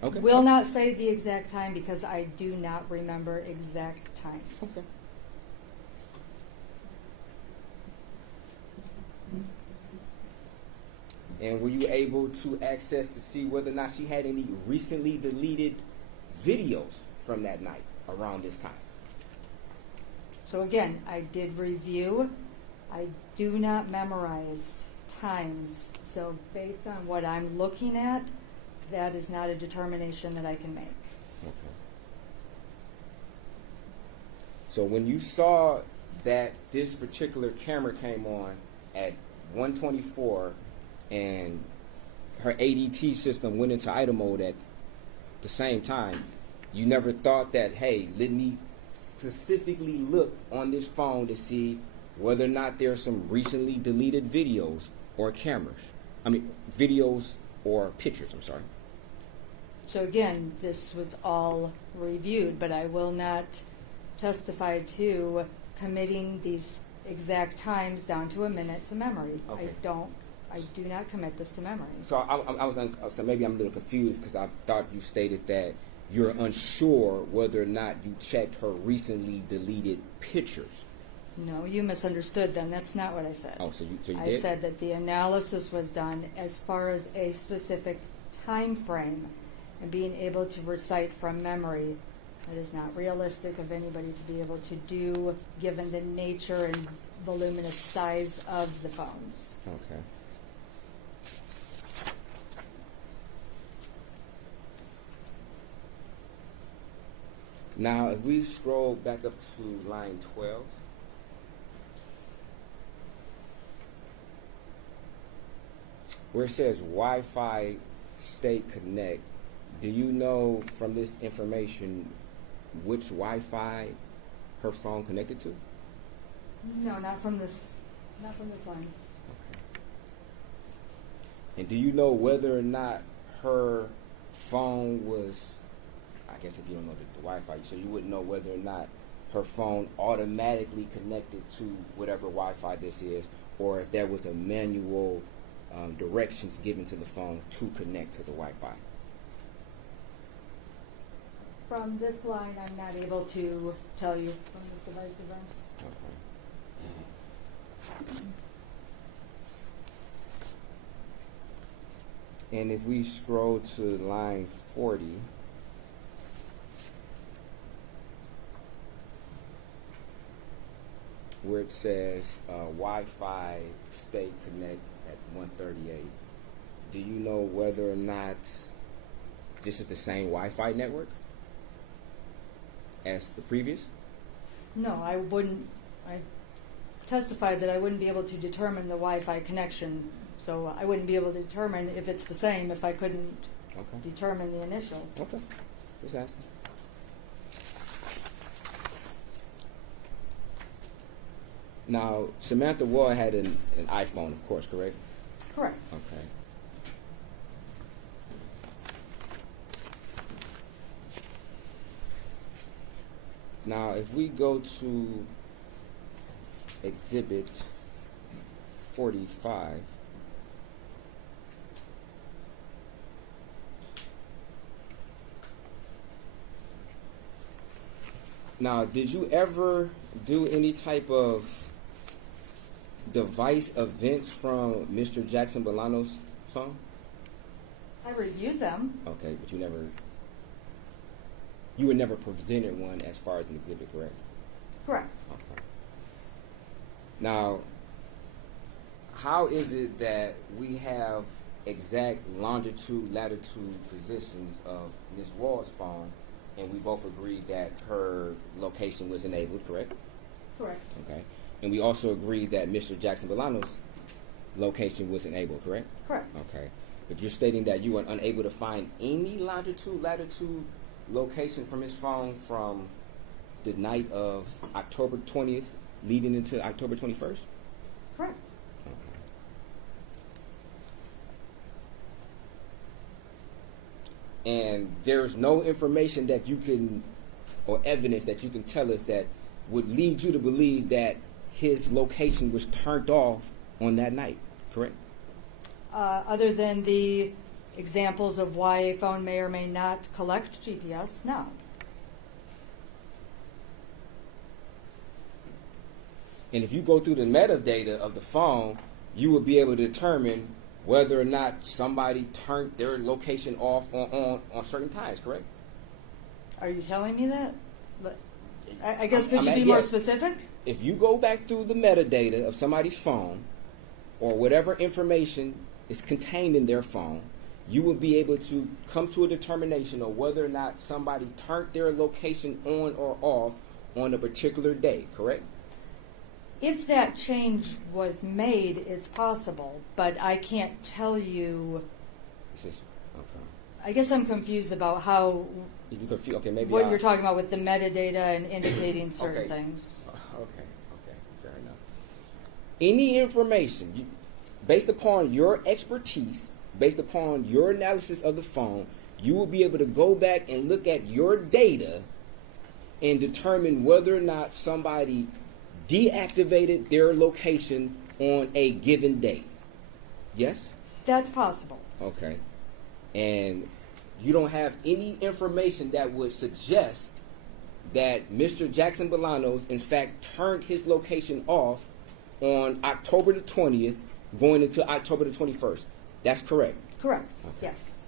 Okay. will not say the exact time because I do not remember exact times. Okay. And were you able to access to see whether or not she had any recently deleted videos from that night around this time? So again, I did review. I do not memorize times. So based on what I'm looking at, that is not a determination that I can make. Okay. So when you saw that this particular camera came on at 1:24 and her ADT system went into idle mode at the same time, you never thought that, hey, let me specifically look on this phone to see whether or not there's some recently deleted videos or videos or pictures, I'm sorry. So again, this was all reviewed, but I will not testify to committing these exact times down to a minute to memory. Okay. I do not commit this to memory. So so maybe I'm a little confused because I thought you stated that you're unsure whether or not you checked her recently deleted pictures. No, you misunderstood then. That's not what I said. Oh, so you I did? said that the analysis was done as far as a specific time frame and being able to recite from memory. It is not realistic of anybody to be able to do given the nature and voluminous size of the phones. Okay. Now, if we scroll back up to line 12, where it says Wi-Fi state connect, do you know from this information which Wi-Fi her phone connected to? No, not from this line. Okay. And do you know whether or not her phone was, I guess if you don't know the Wi-Fi, so you wouldn't know whether or not her phone automatically connected to whatever Wi-Fi this is, or if there was a manual directions given to the phone to connect to the Wi-Fi. From this line, I'm not able to tell you from this device event. Okay. And if we scroll to line 40, where it says Wi-Fi state connect at 138, do you know whether or not this is the same Wi-Fi network as the previous? No, I wouldn't. I testified that I wouldn't be able to determine the Wi-Fi connection, so I wouldn't be able to determine if it's the same if I couldn't determine the initial. Okay, just asking. Now, Samantha Woll had an iPhone, of course, correct? Correct. Okay. Now, if we go to Exhibit 45, now, did you ever do any type of device events from Mr. Jackson-Bolanos' phone? I reviewed them. Okay, but you were never presented one as far as an exhibit, correct? Correct. Okay. Now, how is it that we have exact longitude, latitude positions of Ms. Woll's phone, and we both agreed that her location was enabled, correct? Correct. Okay. And we also agreed that Mr. Jackson-Bolanos' location was enabled, correct? Correct. Okay. But you're stating that you were unable to find any longitude, latitude location from his phone from the night of October 20th leading into October 21st? Correct. And there's no information that you can, or evidence that you can tell us that would lead you to believe that his location was turned off on that night, correct? Other than the examples of why a phone may or may not collect GPS, no. And if you go through the metadata of the phone, you will be able to determine whether or not somebody turned their location off on certain times, correct? Are you telling me that? I guess could I'm you at- be more yes. specific? If you go back through the metadata of somebody's phone, or whatever information is contained in their phone, you will be able to come to a determination of whether or not somebody turned their location on or off on a particular day, correct? If that change was made, it's possible, but I can't tell you. It's just, okay. I guess I'm confused about how You confused? Okay, maybe. what you're talking about with the metadata and indicating certain Okay. things. Okay, fair enough. Any information, based upon your expertise, based upon your analysis of the phone, you will be able to go back and look at your data and determine whether or not somebody deactivated their location on a given day. Yes? That's possible. Okay. And you don't have any information that would suggest that Mr. Jackson-Bolanos, in fact, turned his location off on October the 20th, going into October the 21st. That's correct? Correct. Okay. Yes.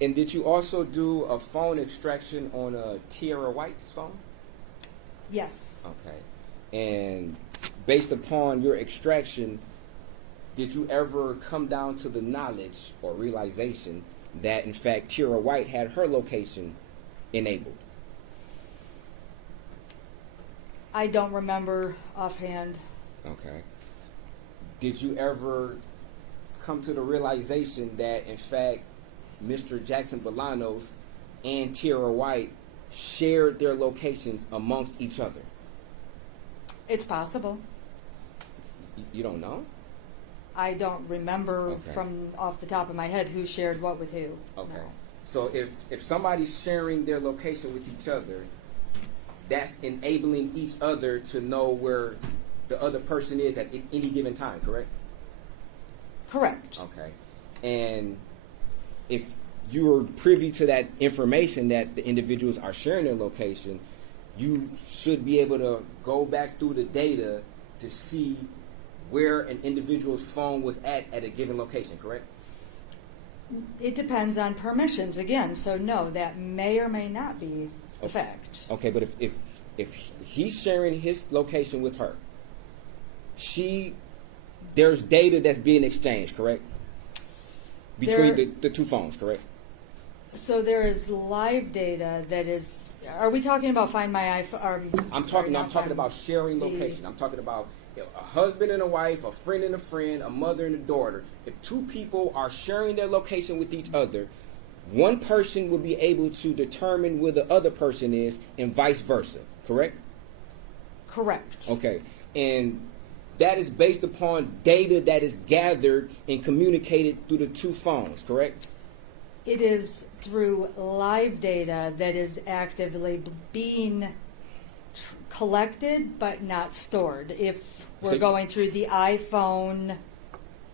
And did you also do a phone extraction on Tierra White's phone? Yes. Okay. And based upon your extraction, did you ever come down to the knowledge or realization that, in fact, Tierra White had her location enabled? I don't remember offhand. Okay. Did you ever come to the realization that, in fact, Mr. Jackson-Bolanos and Tierra White shared their locations amongst each other? It's possible. You don't know? I don't remember Okay. from off the top of my head who shared what with who. Okay. No. So if somebody's sharing their location with each other, that's enabling each other to know where the other person is at any given time, correct? Correct. Okay. And if you're privy to that information that the individuals are sharing their location, you should be able to go back through the data to see where an individual's phone was at a given location, correct? It depends on permissions again, so no, that may or may not be the Okay. fact. Okay, but if he's sharing his location with her, there's data that's being exchanged, correct? Between the two phones, correct? So there is live data that is. Are we talking about Find My iPhone? I'm talking about sharing location. I'm talking about a husband and a wife, a friend and a friend, a mother and a daughter. If two people are sharing their location with each other, one person will be able to determine where the other person is and vice versa, correct? Correct. Okay. And that is based upon data that is gathered and communicated through the two phones, correct? It is through live data that is actively being collected but not stored. If we're So- going through the iPhone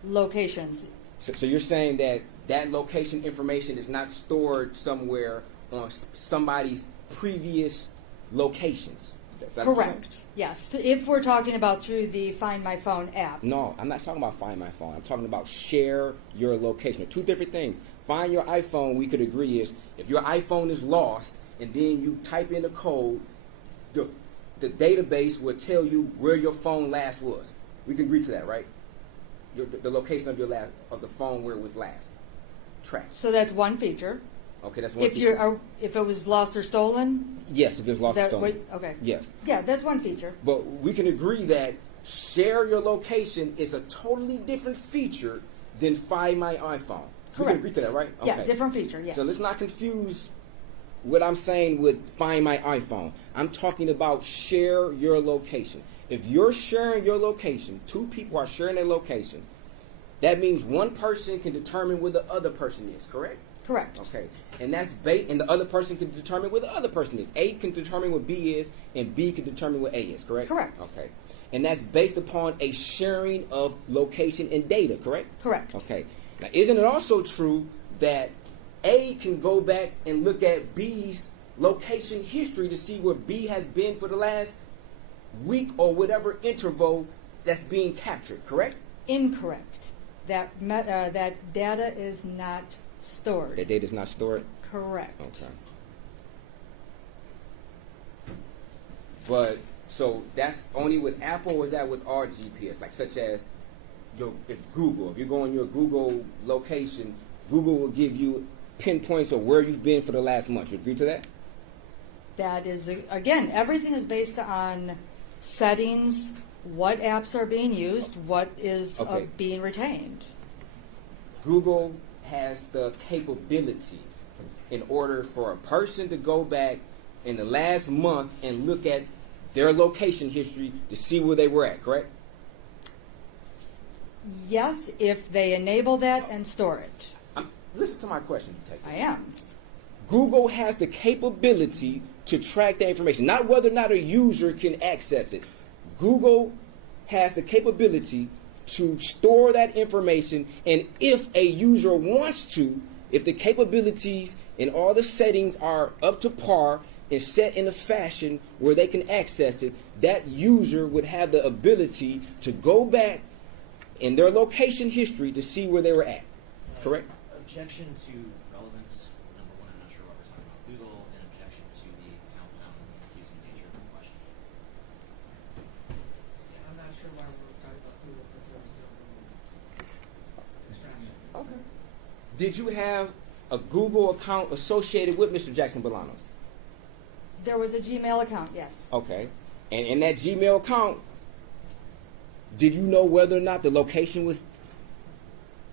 locations, So you're saying that that location information is not stored somewhere on somebody's previous locations? That's what you're saying? correct. Yes. If we're talking about through the Find My Phone app. No, I'm not talking about Find My Phone. I'm talking about share your location. They're two different things. Find your iPhone, we could agree, is if your iPhone is lost and then you type in a code, the database will tell you where your phone last was. We can agree to that, right? The location of of the phone where it was last tracked. So that's one feature. Okay, that's one. If feature. if it was lost or stolen, Yes, if it's lost or that stolen. okay. Yes. Yeah, that's one feature. But we can agree that share your location is a totally different feature than Find My iPhone. You Correct. can agree to that, right? Yeah, different feature, yes. So let's not confuse what I'm saying with Find My iPhone. I'm talking about share your location. If you're sharing your location, two people are sharing their location, that means one person can determine where the other person is, correct? Correct. Okay. And that's and the other person can determine where the other person is. A can determine what B is, and B can determine what A is, correct? Correct. Okay. And that's based upon a sharing of location and data, correct? Correct. Okay. Now, isn't it also true that A can go back and look at B's location history to see where B has been for the last week or whatever interval that's being captured, correct? Incorrect. That data is not stored. That data is not stored? Correct. Okay. But, so that's only with Apple, or is that with our GPS? Like, such as, if you go on your Google location, Google will give you pinpoints of where you've been for the last month. You agree to that? That is, again, everything is based on settings, what apps are being used, what is Okay. being retained. Google has the capability in order for a person to go back in the last month and look at their location history to see where they were at, correct? Yes, if they enable that and store it. Listen to my question, Detective. I am. Google has the capability to track that information, not whether or not a user can access it. Google has the capability to store that information, and if a user wants to, if the capabilities and all the settings are up to par and set in a fashion where they can access it, that user would have the ability to go back in their location history to see where they were at. Correct? Objection to relevance. Number one, I'm not sure why we're talking about Google, and objection to the countdown and confusing nature of the question. Yeah, I'm not sure why we're talking about Google, because there was no distraction. Okay. Did you have a Google account associated with Mr. Jackson-Bolanos? There was a Gmail account, yes. Okay. And in that Gmail account, did you know whether or not the location was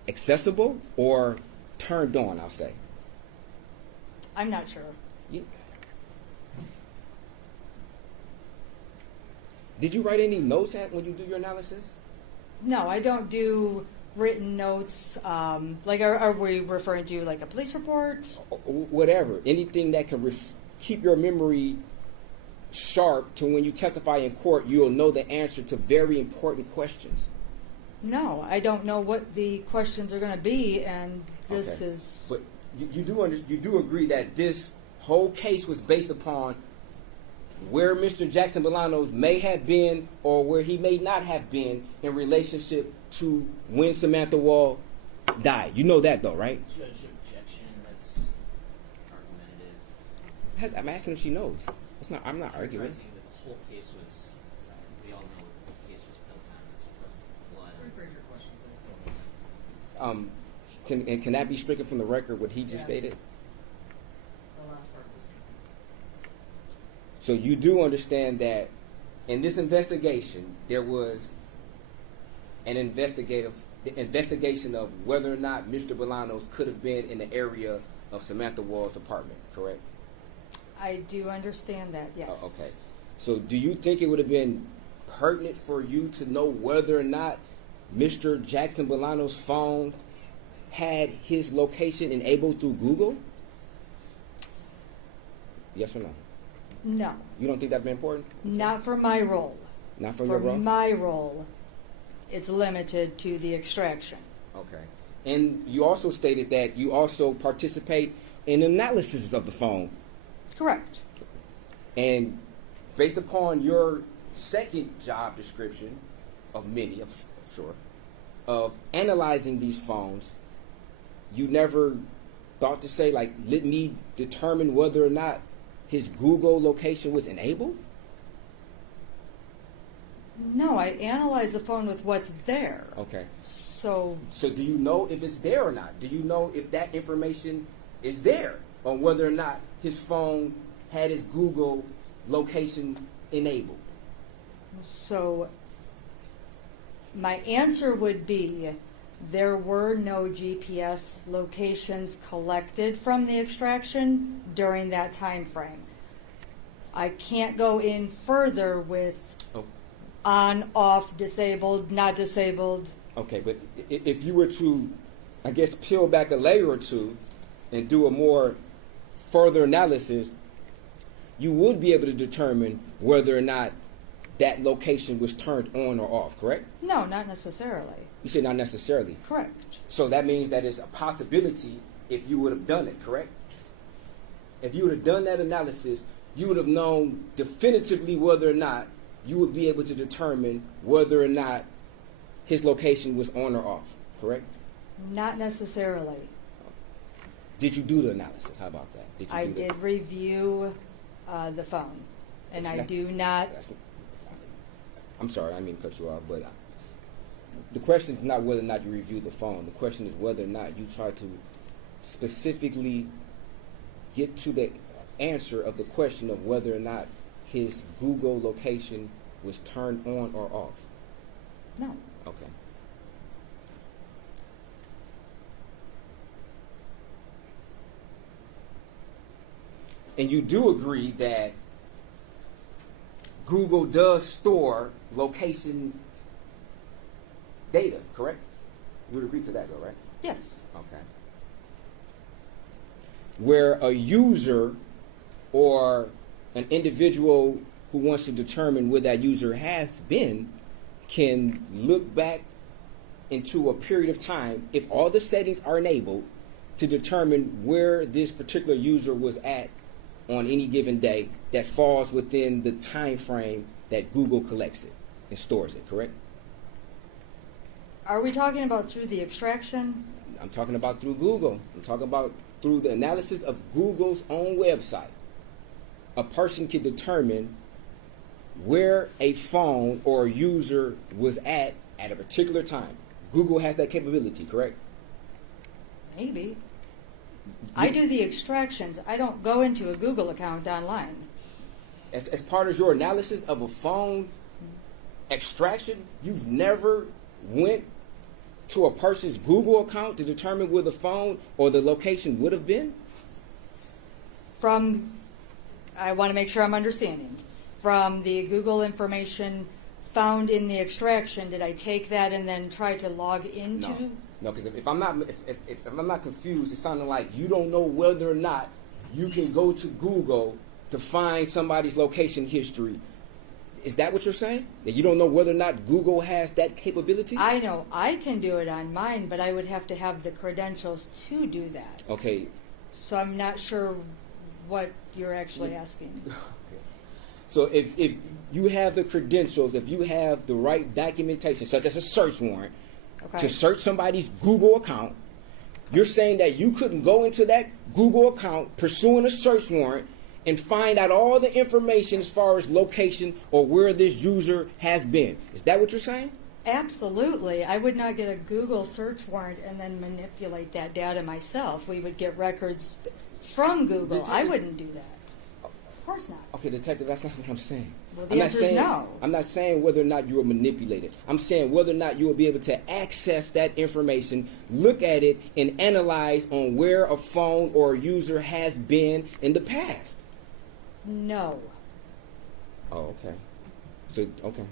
accessible or turned on, I'll say? I'm not sure. Did you write any notes when you do your analysis? No, I don't do written notes. Like, are we referring to like a police report? Whatever. Anything that can keep your memory sharp to when you testify in court, you'll know the answer to very important questions. No, I don't know what the questions are going to be, and this Okay. is... But you do agree that this whole case was based upon where Mr. Jackson-Bolanos may have been or where he may not have been in relationship to when Samantha Woll died. You know that though, right? Judge, objection. That's argumentative. I'm asking if she knows. I'm not arguing. Characterizing that the whole case was, I think we all know that the case was built on its presence of blood. Rephrase your question, please. Can that be stricken from the record, what he just Yes. stated? The last part was. So you do understand that in this investigation, there was an investigation of whether or not Mr. Bolanos could have been in the area of Samantha Woll's apartment, correct? I do understand that, yes. Oh, okay. So do you think it would have been pertinent for you to know whether or not Mr. Jackson-Bolanos' phone had his location enabled through Google? Yes or no? No, You don't think that'd be important? not for my role. Not from For your role? my role, it's limited to the extraction. Okay. And you also stated that you also participate in analysis of the phone. Correct. And based upon your second job description, of many, I'm sure, of analyzing these phones, you never thought to say, like, let me determine whether or not his Google location was enabled? No, I analyze the phone with what's there. Okay. So, So do you know if it's there or not? Do you know if that information is there on whether or not his phone had his Google location enabled? so My answer would be there were no GPS locations collected from the extraction during that time frame. I can't go in further with Oh, on, off, disabled, not disabled. okay, but if you were to, I guess, peel back a layer or two and do a more further analysis, you would be able to determine whether or not that location was turned on or off, correct? No, not necessarily. You said not necessarily. Correct. So that means that it's a possibility if you would have done it, correct? If you would have done that analysis, you would have known definitively whether or not you would be able to determine whether or not his location was on or off, correct? Not necessarily. Did you do the analysis? How about that? Did you I do did review the phone, and That's I not- do not. I'm sorry, I didn't mean to cut you off, but the question is not whether or not you reviewed the phone. The question is whether or not you try to specifically get to the answer of the question of whether or not his Google location was turned on or off. No. Okay. And you do agree that Google does store location data, correct? You would agree to that, though, right? Yes. Okay. Where a user or an individual who wants to determine where that user has been can look back into a period of time, if all the settings are enabled, to determine where this particular user was at on any given day that falls within the time frame that Google collects it and stores it, correct? Are we talking about through the extraction? I'm talking about through Google. I'm talking about through the analysis of Google's own website. A person can determine where a phone or a user was at a particular time. Google has that capability, correct? Maybe. I do the extractions. I don't go into a Google account online. As part of your analysis of a phone extraction, you've never went to a person's Google account to determine where the phone or the location would have been? I want to make sure I'm understanding. From the Google information found in the extraction, did I take that and then try to log into? No, because if I'm not confused, it sounded like you don't know whether or not you can go to Google to find somebody's location history. Is that what you're saying? That you don't know whether or not Google has that capability? I know I can do it on mine, but I would have to have the credentials to do that. Okay. So I'm not sure what you're actually asking. Okay. So if you have the credentials, if you have the right documentation, such as a search warrant, Okay. to search somebody's Google account, you're saying that you couldn't go into that Google account pursuing a search warrant and find out all the information as far as location or where this user has been. Is that what you're saying? Absolutely. I would not get a Google search warrant and then manipulate that data myself. We would get records from Google. I wouldn't do that. Of course not. Okay, detective, that's not what I'm saying. Well, the answer is no. I'm not saying whether or not you were manipulated. I'm saying whether or not you will be able to access that information, look at it, and analyze on where a phone or a user has been in the past. No. Oh, okay. Okay.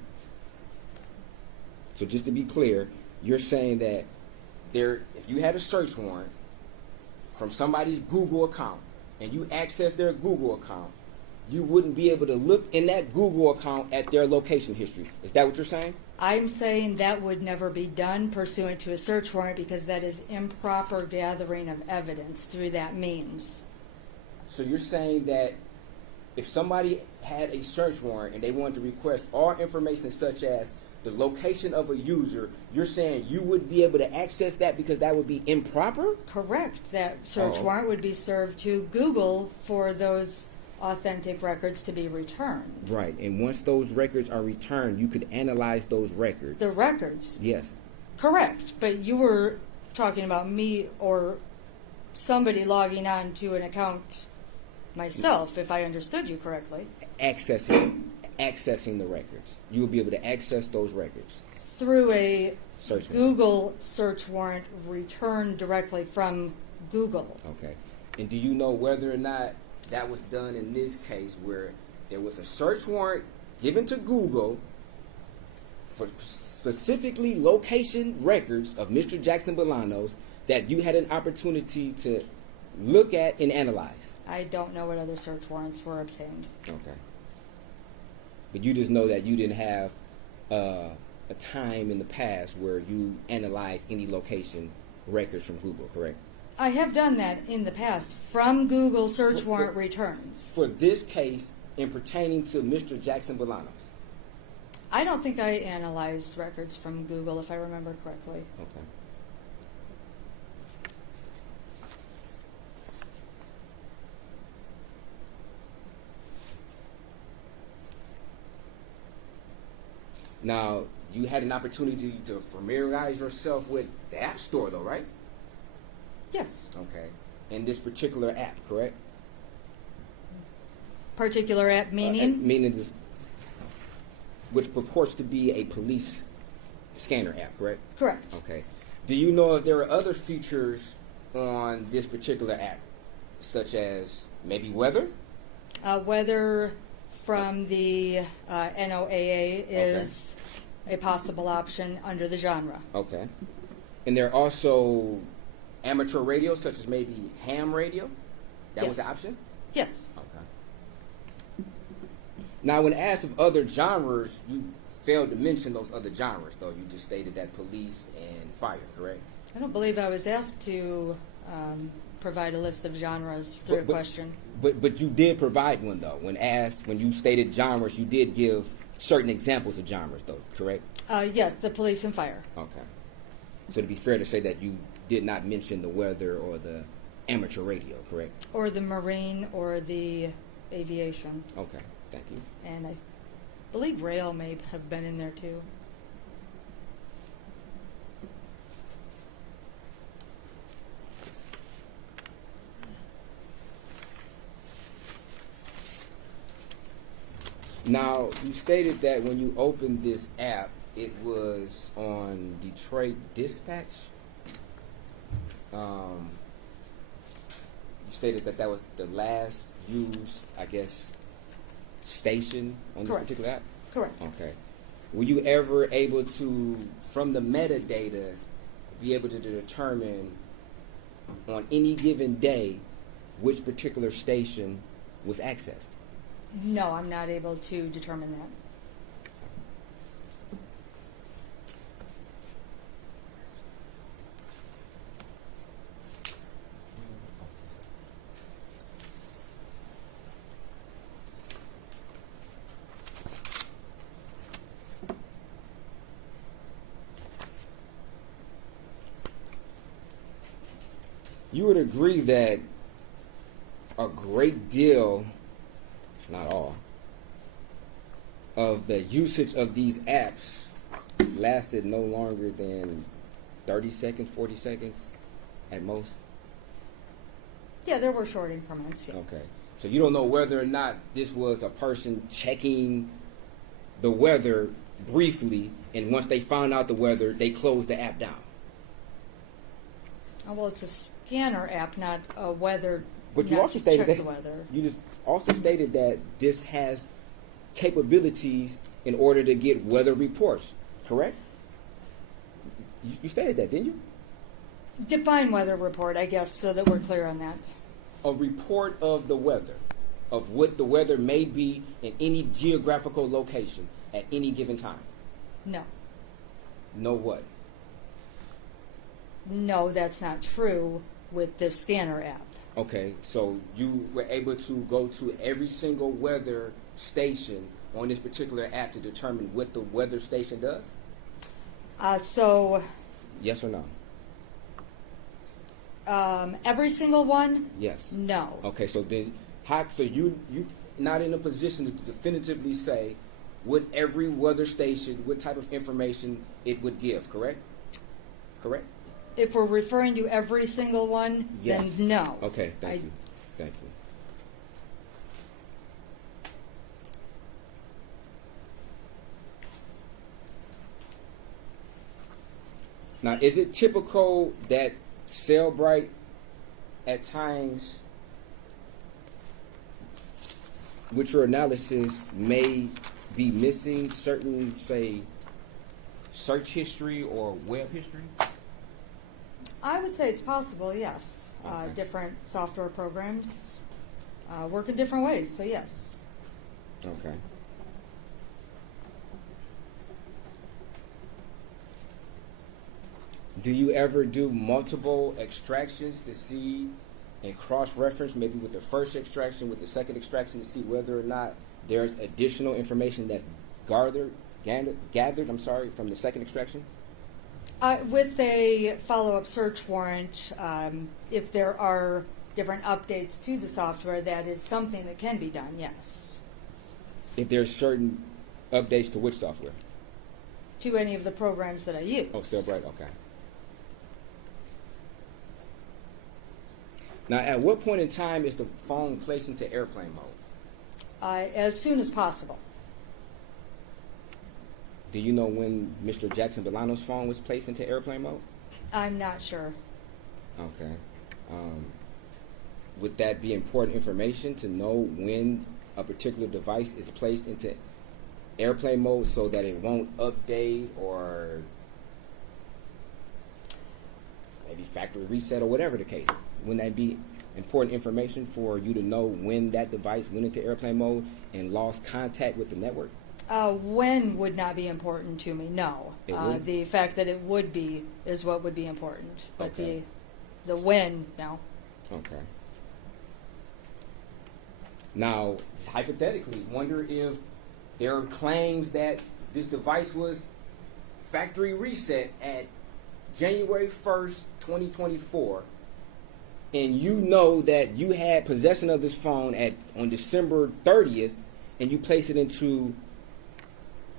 So just to be clear, you're saying that if you had a search warrant from somebody's Google account and you access their Google account, you wouldn't be able to look in that Google account at their location history. Is that what you're saying? I'm saying that would never be done pursuant to a search warrant because that is improper gathering of evidence through that means. So you're saying that if somebody had a search warrant and they wanted to request all information such as the location of a user, you're saying you wouldn't be able to access that because that would be improper? Correct. That search Oh. warrant would be served to Google for those authentic records to be returned. Right. And once those records are returned, you could analyze those records. The records. Yes. Correct. But you were talking about me or somebody logging on to an account myself, if I understood you correctly. Accessing the records. You will be able to access those records. through a Search warrant. Google search warrant returned directly from Google. Okay. And do you know whether or not that was done in this case where there was a search warrant given to Google for specifically location records of Mr. Jackson-Bolanos that you had an opportunity to look at and analyze? I don't know what other search warrants were obtained. Okay. But you just know that you didn't have a time in the past where you analyzed any location records from Google, correct? I have done that in the past from Google search warrant returns. For this case in pertaining to Mr. Jackson-Bolanos. I don't think I analyzed records from Google, if I remember correctly. Okay. Now, you had an opportunity to familiarize yourself with the App Store, though, right? Yes. Okay. In this particular app, correct? Particular app meaning? Meaning this, which purports to be a police scanner app, correct? Correct. Okay. Do you know if there are other features on this particular app, such as maybe weather? Weather from the NOAA is a possible option under the genre. Okay. And there are also amateur radio, such as maybe ham radio? That was the Yes. option? Yes. Okay. Now, when asked of other genres, you failed to mention those other genres, though. You just stated that police and fire, correct? I don't believe I was asked to provide a list of genres through a question. But you did provide one, though. When asked, when you stated genres, you did give certain examples of genres, though, correct? Yes, the police and fire. Okay. So to be fair to say that you did not mention the weather or the amateur radio, correct? Or the marine or the aviation. Okay, thank you. And I believe rail may have been in there too. Now, you stated that when you opened this app, it was on Detroit Dispatch. You stated that that was the last used, I guess, station on this Correct. particular app? Correct. Okay. Were you ever able to, from the metadata, be able to determine on any given day which particular station was accessed? No, I'm not able to determine that. You would agree that a great deal, if not all, of the usage of these apps lasted no longer than 30 seconds, 40 seconds at most? Yeah, there were short increments. Yeah. Okay. So you don't know whether or not this was a person checking the weather briefly, and once they found out the weather, they closed the app down. Oh, well, it's a scanner app, not a weather. But you not also to stated check that the weather. you just also stated that this has capabilities in order to get weather reports, correct? You stated that, didn't you? Define weather report, I guess, so that we're clear on that. A report of the weather, of what the weather may be in any geographical location at any given time. No. Know what? No, that's not true with this scanner app. Okay, so you were able to go to every single weather station on this particular app to determine what the weather station does? So Yes or no? every single one? Yes. No. Okay, so then, so you not in a position to definitively say what every weather station, what type of information it would give, correct? Correct? If we're referring to every single one, Yes. then no. Okay, thank you. Thank you. Now, is it typical that Cellbrite at times, with your analysis, may be missing certain, say, search history or web history? I would say it's possible, yes. Okay. Different software programs work in different ways, so yes. Okay. Do you ever do multiple extractions to see and cross-reference, maybe with the first extraction, with the second extraction, to see whether or not there's additional information that's gathered, from the second extraction? With a follow-up search warrant, if there are different updates to the software, that is something that can be done, yes. If there's certain updates to which software? To any of the programs that I use. Oh, Cellbrite, okay. Now, at what point in time is the phone placed into airplane mode? As soon as possible. Do you know when Mr. Jackson-Bolanos' phone was placed into airplane mode? I'm not sure. Okay. Would that be important information to know when a particular device is placed into airplane mode so that it won't update or maybe factory reset or whatever the case? Wouldn't that be important information for you to know when that device went into airplane mode and lost contact with the network? When would not be important to me, no. It would? The fact that it would be is what would be important. But Okay. the when, no. Okay. Now, hypothetically, wonder if there are claims that this device was factory reset at January 1st, 2024, and you know that you had possession of this phone on December 30th, and you place it into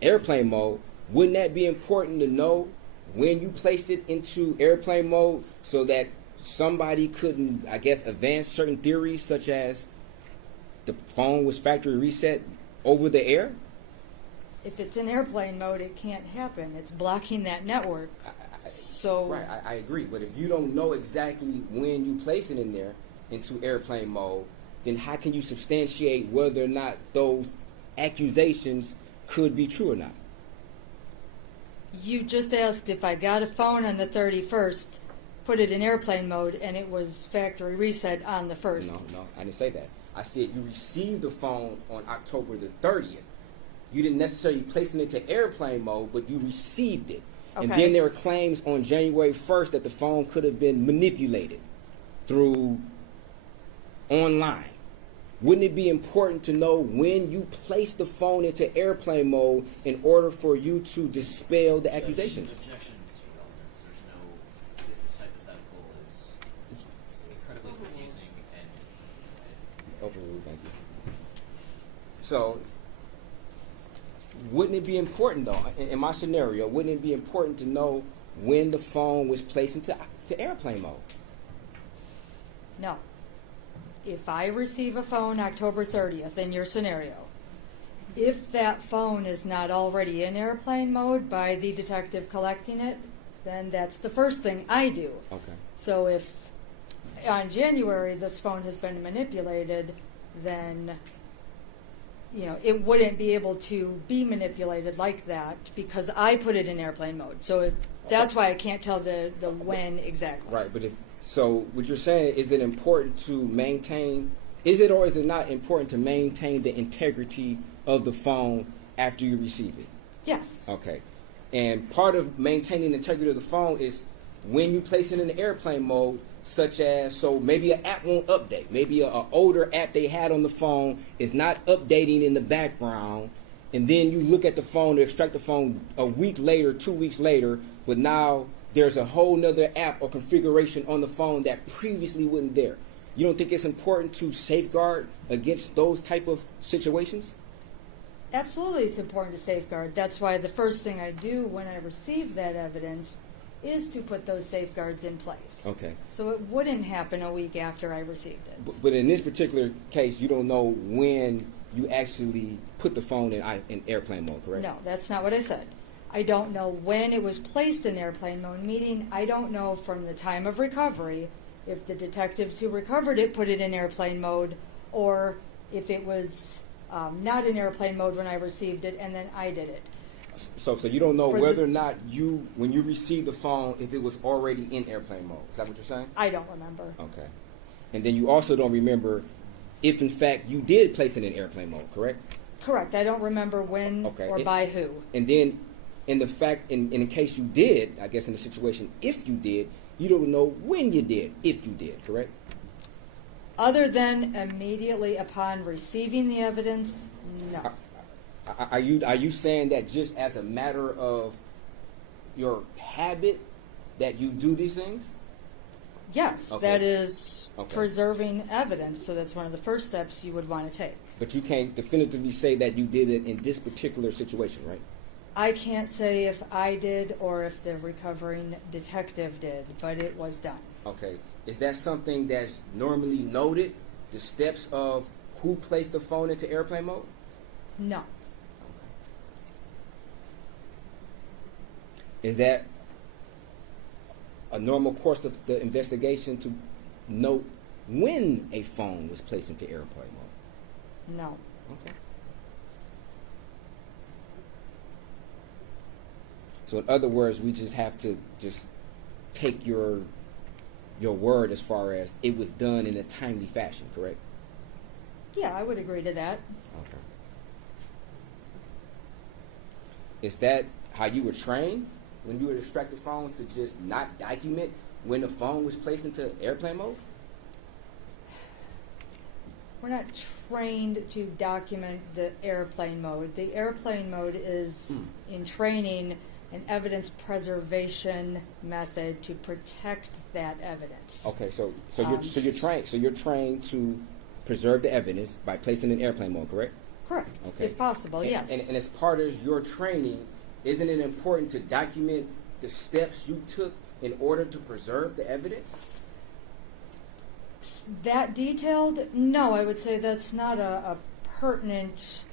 airplane mode. Wouldn't that be important to know when you placed it into airplane mode so that somebody couldn't, I guess, advance certain theories such as the phone was factory reset over the air? If it's in airplane mode, it can't happen. It's blocking that network. Right, I agree. But if you don't know exactly when you place it in there into airplane mode, then how can you substantiate whether or not those accusations could be true or not? You just asked if I got a phone on the 31st, put it in airplane mode, and it was factory reset on the 1st. No, I didn't say that. I said you received the phone on October the 30th. You didn't necessarily place it into airplane mode, but you received it. And Okay. then there are claims on January 1st that the phone could have been manipulated through online. Wouldn't it be important to know when you place the phone into airplane mode in order for you to dispel the accusations? Objection to relevance. There's no, this hypothetical is incredibly confusing and Overruled, thank you. So, wouldn't it be important, though, in my scenario, wouldn't it be important to know when the phone was placed into airplane mode? No. If I receive a phone October 30th in your scenario, if that phone is not already in airplane mode by the detective collecting it, then that's the first thing I do. Okay. So if on January this phone has been manipulated, then it wouldn't be able to be manipulated like that because I put it in airplane mode. So that's why I can't tell the when exactly. Right, but so what you're saying, is it important to maintain, is it or is it not important to maintain the integrity of the phone after you receive it? Yes. Okay. And part of maintaining the integrity of the phone is when you place it in the airplane mode, such as, so maybe an app won't update. Maybe an older app they had on the phone is not updating in the background, and then you look at the phone to extract the phone a week later, 2 weeks later, but now there's a whole nother app or configuration on the phone that previously wasn't there. You don't think it's important to safeguard against those type of situations? Absolutely, it's important to safeguard. That's why the first thing I do when I receive that evidence is to put those safeguards in place. Okay. So it wouldn't happen a week after I received it. But in this particular case, you don't know when you actually put the phone in airplane mode, correct? No, that's not what I said. I don't know when it was placed in airplane mode, meaning I don't know from the time of recovery if the detectives who recovered it put it in airplane mode, or if it was not in airplane mode when I received it and then I did it. So you don't know For whether the- or not when you received the phone, if it was already in airplane mode. Is that what you're saying? I don't remember. Okay. And then you also don't remember if, in fact, you did place it in airplane mode, correct? Correct. I don't remember when Okay. or by who. And then, in the case you did, I guess in the situation, if you did, you don't know when you did, if you did, correct? Other than immediately upon receiving the evidence, no. Are you saying that just as a matter of your habit that you do these things? Yes, Okay. that is Okay. preserving evidence, so that's one of the first steps you would want to take. But you can't definitively say that you did it in this particular situation, right? I can't say if I did or if the recovering detective did, but it was done. Okay. Is that something that's normally noted, the steps of who placed the phone into airplane mode? No. Is that a normal course of the investigation to note when a phone was placed into airplane mode? No. Okay. So in other words, we just have to just take your word as far as it was done in a timely fashion, correct? Yeah, I would agree to that. Okay. Is that how you were trained when you were instructed phones to just not document when the phone was placed into airplane mode? We're not trained to document the airplane mode. The airplane mode is in training an evidence preservation method to protect that evidence. Okay, so you're trained to preserve the evidence by placing it in airplane mode, correct? Correct. Okay. If possible, And- yes. And as part of your training, isn't it important to document the steps you took in order to preserve the evidence? That detailed? No, I would say that's not a pertinent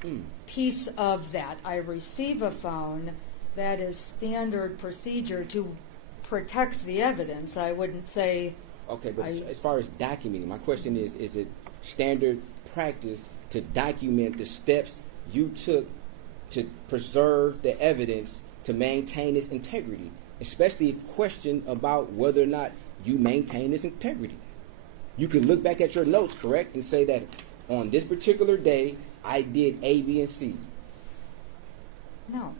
piece of that. I receive a phone. That is standard procedure to protect the evidence. I wouldn't say... Okay, but as far as documenting, my question is it standard practice to document the steps you took to preserve the evidence to maintain its integrity, especially if questioned about whether or not you maintain its integrity? You can look back at your notes, correct, and say that on this particular day, I did A, B, and C. No.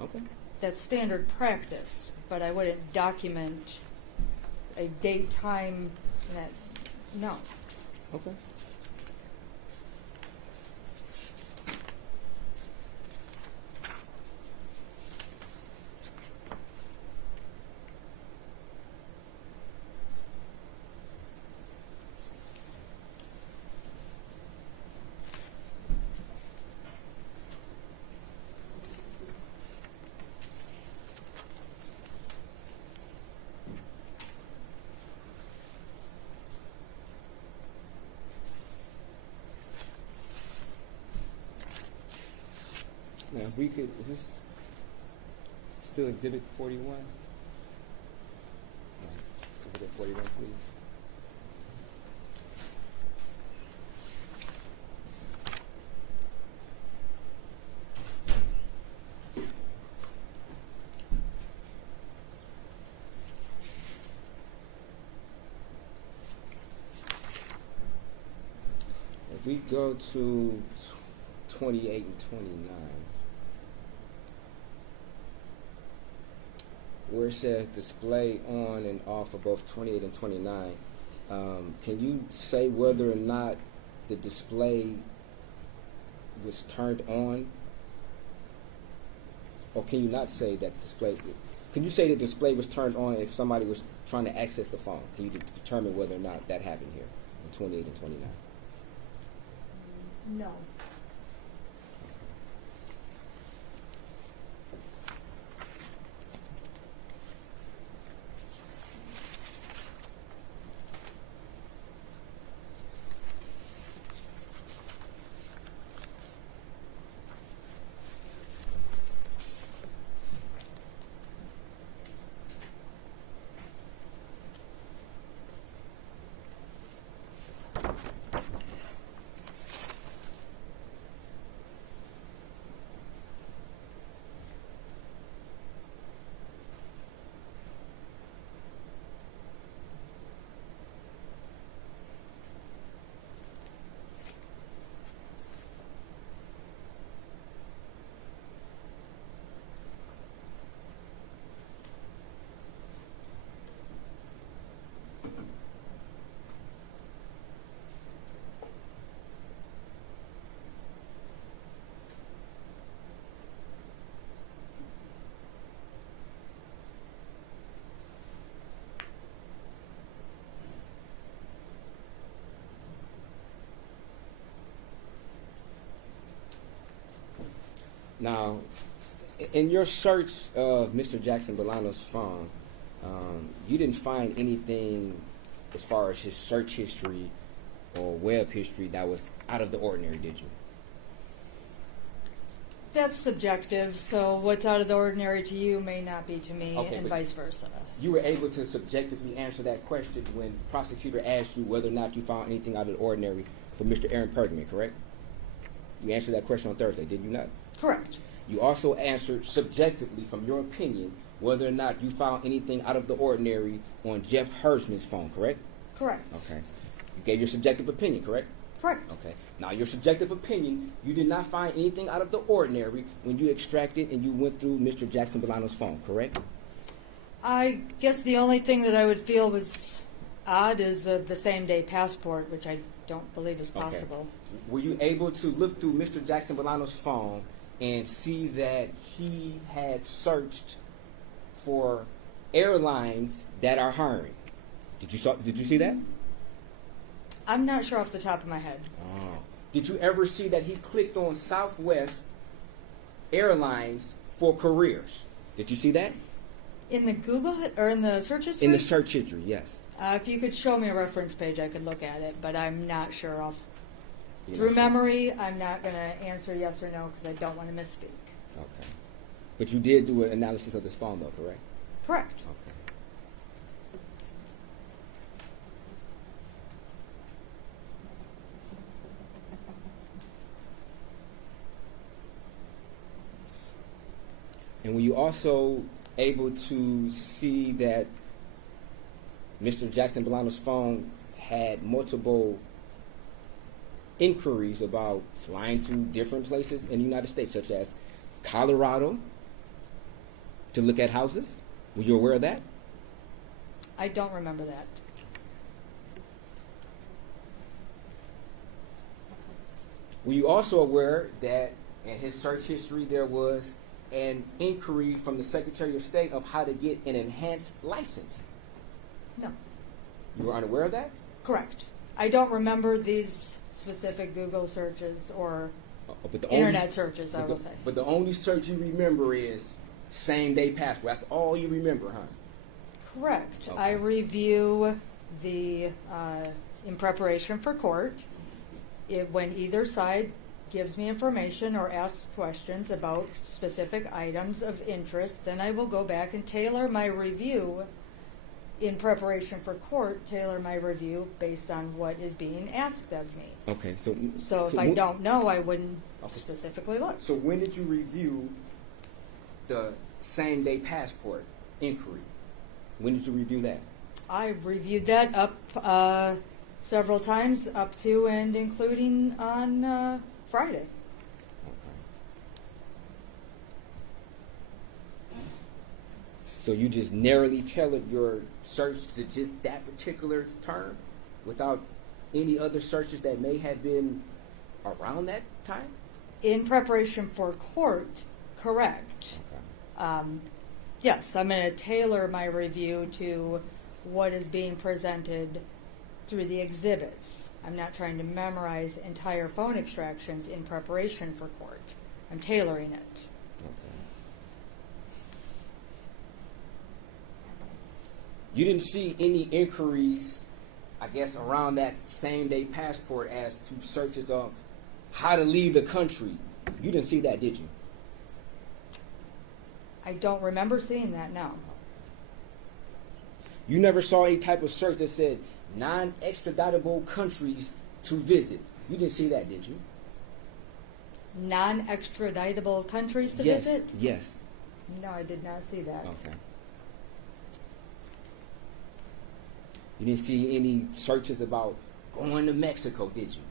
Okay. That's standard practice, but I wouldn't document a date, time, that, no. Okay. Now, if we could, is this still Exhibit 41? Exhibit 41, please. If we go to 28 and 29, where it says display on and off of both 28 and 29, can you say whether or not the display was turned on? Or can you not say that display? Can you say the display was turned on if somebody was trying to access the phone? Can you determine whether or not that happened here in 28 and 29? No. Now, in your search of Mr. Jackson-Bolanos' phone, you didn't find anything as far as his search history or web history that was out of the ordinary, did you? That's subjective, so what's out of the ordinary to you may not be to me, Okay, and but vice versa. You were able to subjectively answer that question when the prosecutor asked you whether or not you found anything out of the ordinary for Mr. Aaron Pergament, correct? You answered that question on Thursday, did you not? Correct. You also answered subjectively from your opinion whether or not you found anything out of the ordinary on Jeff Hersman's phone, correct? Correct. Okay. You gave your subjective opinion, correct? Correct. Okay. Now, your subjective opinion, you did not find anything out of the ordinary when you extracted and you went through Mr. Jackson-Bolanos' phone, correct? I guess the only thing that I would feel was odd is the same-day passport, which I don't believe is possible. Okay. Were you able to look through Mr. Jackson-Bolanos' phone and see that he had searched for airlines that are hiring? Did you see that? I'm not sure off the top of my head. Oh. Did you ever see that he clicked on Southwest Airlines for careers? Did you see that? In the Google or in the search history? In the search history, yes. If you could show me a reference page, I could look at it, but I'm not sure off. You're Through not sure? memory, I'm not going to answer yes or no because I don't want to misspeak. Okay. But you did do an analysis of this phone, though, correct? Correct. Okay. And were you also able to see that Mr. Jackson-Bolanos' phone had multiple inquiries about flying to different places in the United States, such as Colorado, to look at houses? Were you aware of that? I don't remember that. Were you also aware that in his search history there was an inquiry from the Secretary of State of how to get an enhanced license? No. You were unaware of that? Correct. I don't remember these specific Google searches or But the internet searches, I but will the- say. But the only search you remember is same-day passport. That's all you remember, huh? Correct. Okay. I review the, in preparation for court, when either side gives me information or asks questions about specific items of interest, then I will go back and tailor my review in preparation for court, tailor my review based on what is being asked of me. Okay, so So if I when- don't know, I wouldn't Okay. specifically look. So when did you review the same-day passport inquiry? When did you review that? I reviewed that up several times, up to and including on Friday. Okay. So you just narrowly tailored your search to just that particular term without any other searches that may have been around that time? In preparation for court, correct. Okay. Yes, I'm going to tailor my review to what is being presented through the exhibits. I'm not trying to memorize entire phone extractions in preparation for court. I'm tailoring it. Okay. You didn't see any inquiries, I guess, around that same-day passport as to searches of how to leave the country. You didn't see that, did you? I don't remember seeing that, no. You never saw any type of search that said non-extraditable countries to visit. You didn't see that, did you? Non-extraditable countries to Yes. visit? Yes. No, I did not see that. Okay. You didn't see any searches about going to Mexico, did you?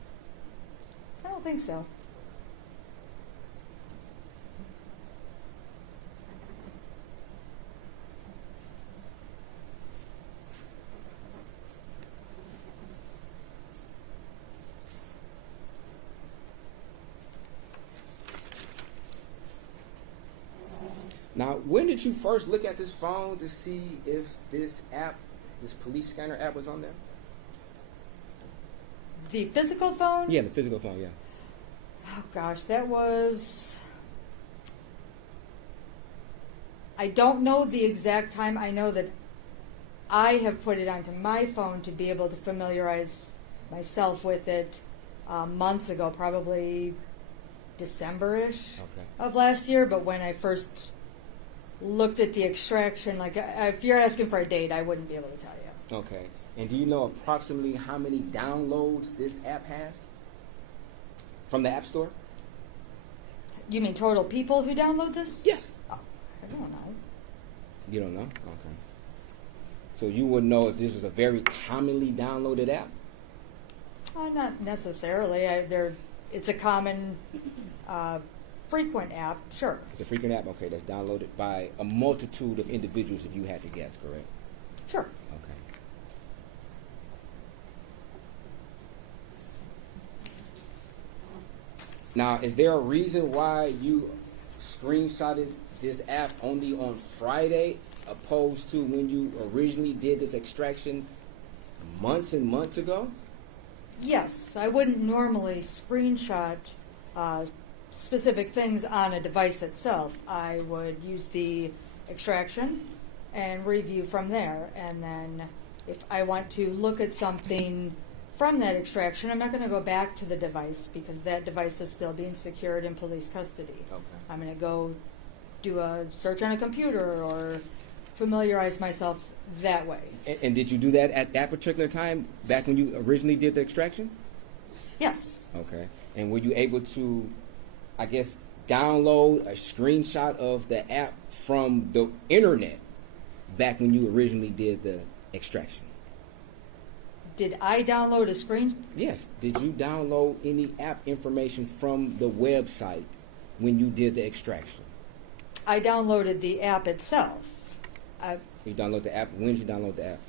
I don't think so. Now, when did you first look at this phone to see if this app, this police scanner app, was on there? The physical phone? Yeah, the physical phone, yeah. Oh gosh, that was I don't know the exact time. I know that I have put it onto my phone to be able to familiarize myself with it months ago, probably December-ish of last year. But when I first looked at the extraction, like if you're asking for a date, I wouldn't be able to tell you. Okay. And do you know approximately how many downloads this app has from the App Store? You mean total people who download this? Yes. Oh, I don't know. You don't know? Okay. So you would know if this is a very commonly downloaded app? Not necessarily. It's a common, frequent app, sure. It's a frequent app? Okay, that's downloaded by a multitude of individuals, if you had to guess, correct? Sure. Okay. Now, is there a reason why you screenshotted this app only on Friday opposed to when you originally did this extraction months and months ago? Yes, I wouldn't normally screenshot specific things on a device itself. I would use the extraction and review from there. And then if I want to look at something from that extraction, I'm not going to go back to the device because that device is still being secured in police custody. Okay. I'm going to go do a search on a computer or familiarize myself that way. And did you do that at that particular time, back when you originally did the extraction? Yes. Okay. And were you able to, I guess, download a screenshot of the app from the internet back when you originally did the extraction? Did I download a screen? Yes. Did you download any app information from the website when you did the extraction? I downloaded the app itself. You download the app? When did you download the app?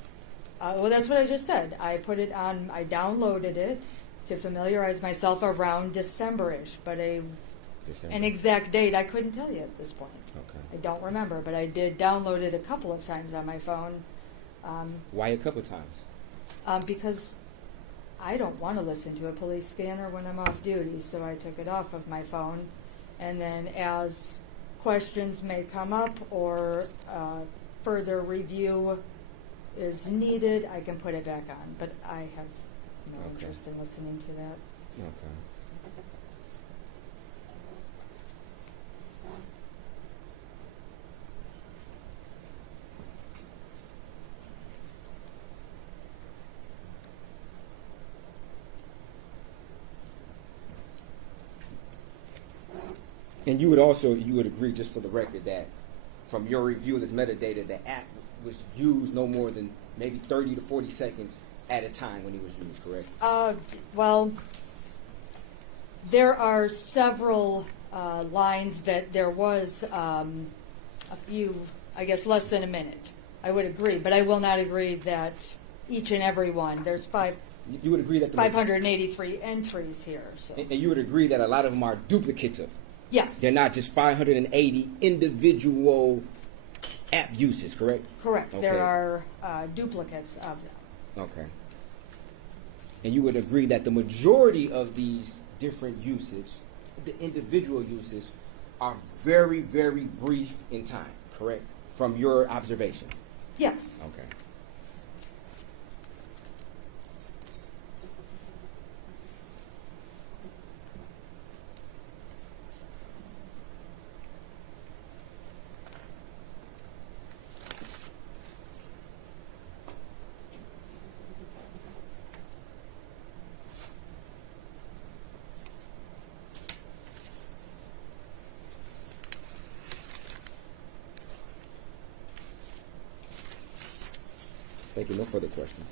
Well, that's what I just said. I put it on, I downloaded it to familiarize myself around December-ish, but an exact date I couldn't tell you at this point. Okay. I don't remember, but I did download it a couple of times on my phone. Why a couple of times? Because I don't want to listen to a police scanner when I'm off duty, so I took it off of my phone. And then as questions may come up or further review is needed, I can put it back on. But I have no interest in listening to that. Okay. And you would agree, just for the record, that from your review of this metadata, the app was used no more than maybe 30 to 40 seconds at a time when it was used, correct? Well, there are several lines that there was a few, I guess, less than a minute. I would agree, but I will not agree that each and every one, there's You would agree that 583 entries here. So. And you would agree that a lot of them are duplicates of. Yes. They're not just 580 individual app uses, correct? Correct. Okay. There are duplicates of them. Okay. And you would agree that the majority of these different usage, the individual uses, are very, very brief in time, correct? From your observation? Yes. Okay. Thank you. No further questions.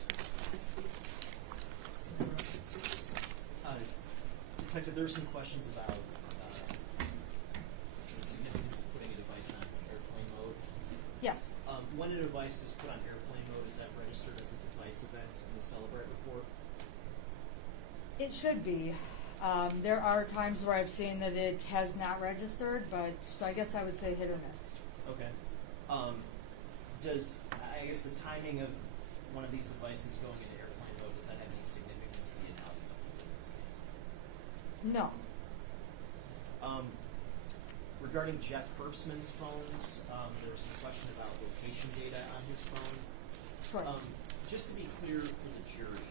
Detective, there were some questions about the significance of putting a device on airplane mode. Yes. When a device is put on airplane mode, is that registered as a device event in the Celebrate report? It should be. There are times where I've seen that it has not registered, but so I guess I would say hit or miss. Okay. Does, I guess, the timing of one of these devices going into airplane mode, does that have any significance to the analysis in this case? No. regarding Jeff Herbstman's phones, there was some question about location data on his phone. Correct. Just to be clear for the jury,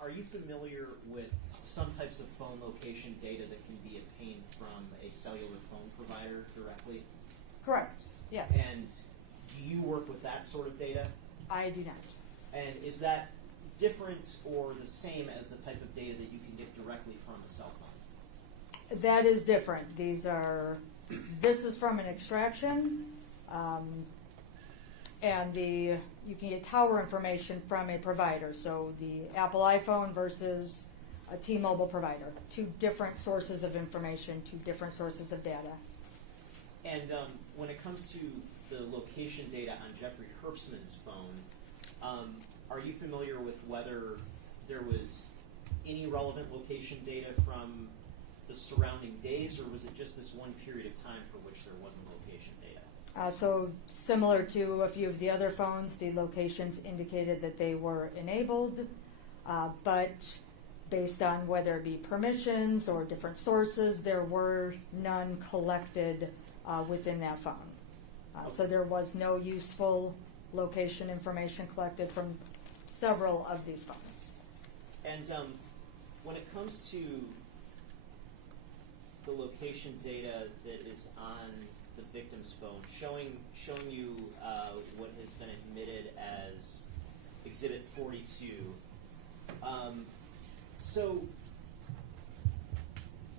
are you familiar with some types of phone location data that can be obtained from a cellular phone provider directly? Correct. Yes. And do you work with that sort of data? I do not. And is that different or the same as the type of data that you can get directly from a cell phone? That is different. This is from an extraction, and you can get tower information from a provider. So the Apple iPhone versus a T-Mobile provider. Two different sources of information, two different sources of data. And when it comes to the location data on Jeffrey Herbstman's phone, are you familiar with whether there was any relevant location data from the surrounding days, or was it just this one period of time for which there wasn't location data? So similar to a few of the other phones, the locations indicated that they were enabled, but based on whether it be permissions or different sources, there were none collected within that phone. So there was no useful location information collected from several of these phones. And when it comes to the location data that is on the victim's phone, showing you what has been admitted as Exhibit 42. So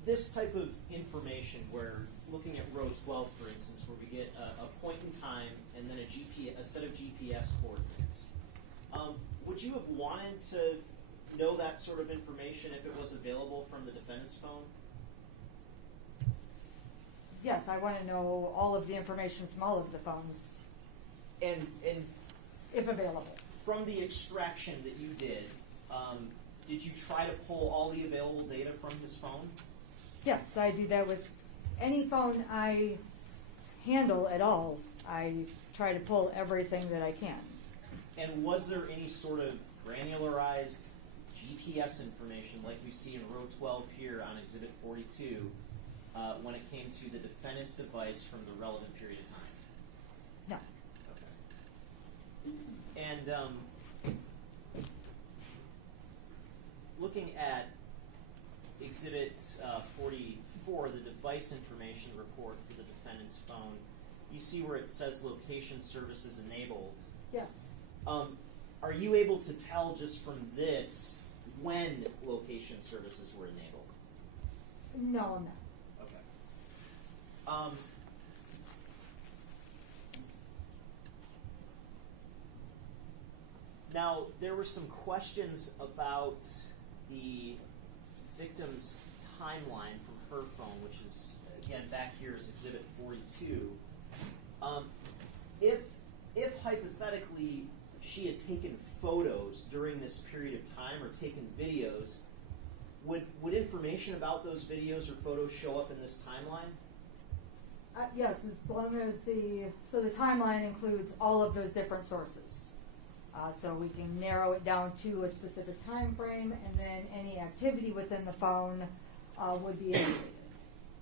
this type of information, where looking at row 12, for instance, where we get a point in time and then a set of GPS coordinates, would you have wanted to know that sort of information if it was available from the defendant's phone? Yes, I want to know all of the information from all of the phones, And if available. from the extraction that you did you try to pull all the available data from his phone? Yes, I do that with any phone I handle at all. I try to pull everything that I can. And was there any sort of granularized GPS information like we see in row 12 here on Exhibit 42 when it came to the defendant's device from the relevant period of time? No. Okay. And looking at Exhibit 44, the device information report for the defendant's phone, you see where it says location services enabled. Yes. Are you able to tell just from this when location services were enabled? No, I'm not. Okay. Now, there were some questions about the victim's timeline from her phone, which is, again, back here is Exhibit 42. If hypothetically she had taken photos during this period of time or taken videos, would information about those videos or photos show up in this timeline? Yes, as long as the timeline includes all of those different sources. So we can narrow it down to a specific time frame, and then any activity within the phone would be indicated.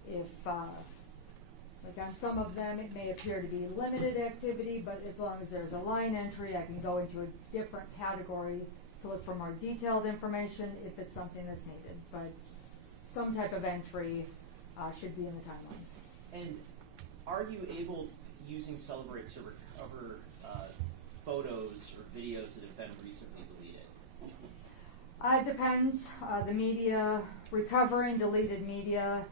If, like on some of them, it may appear to be limited activity, but as long as there's a line entry, I can go into a different category to look for more detailed information if it's something that's needed. But some type of entry should be in the timeline. And are you able, using Celebrate, to recover photos or videos that have been recently deleted? It depends. The media, recovering deleted media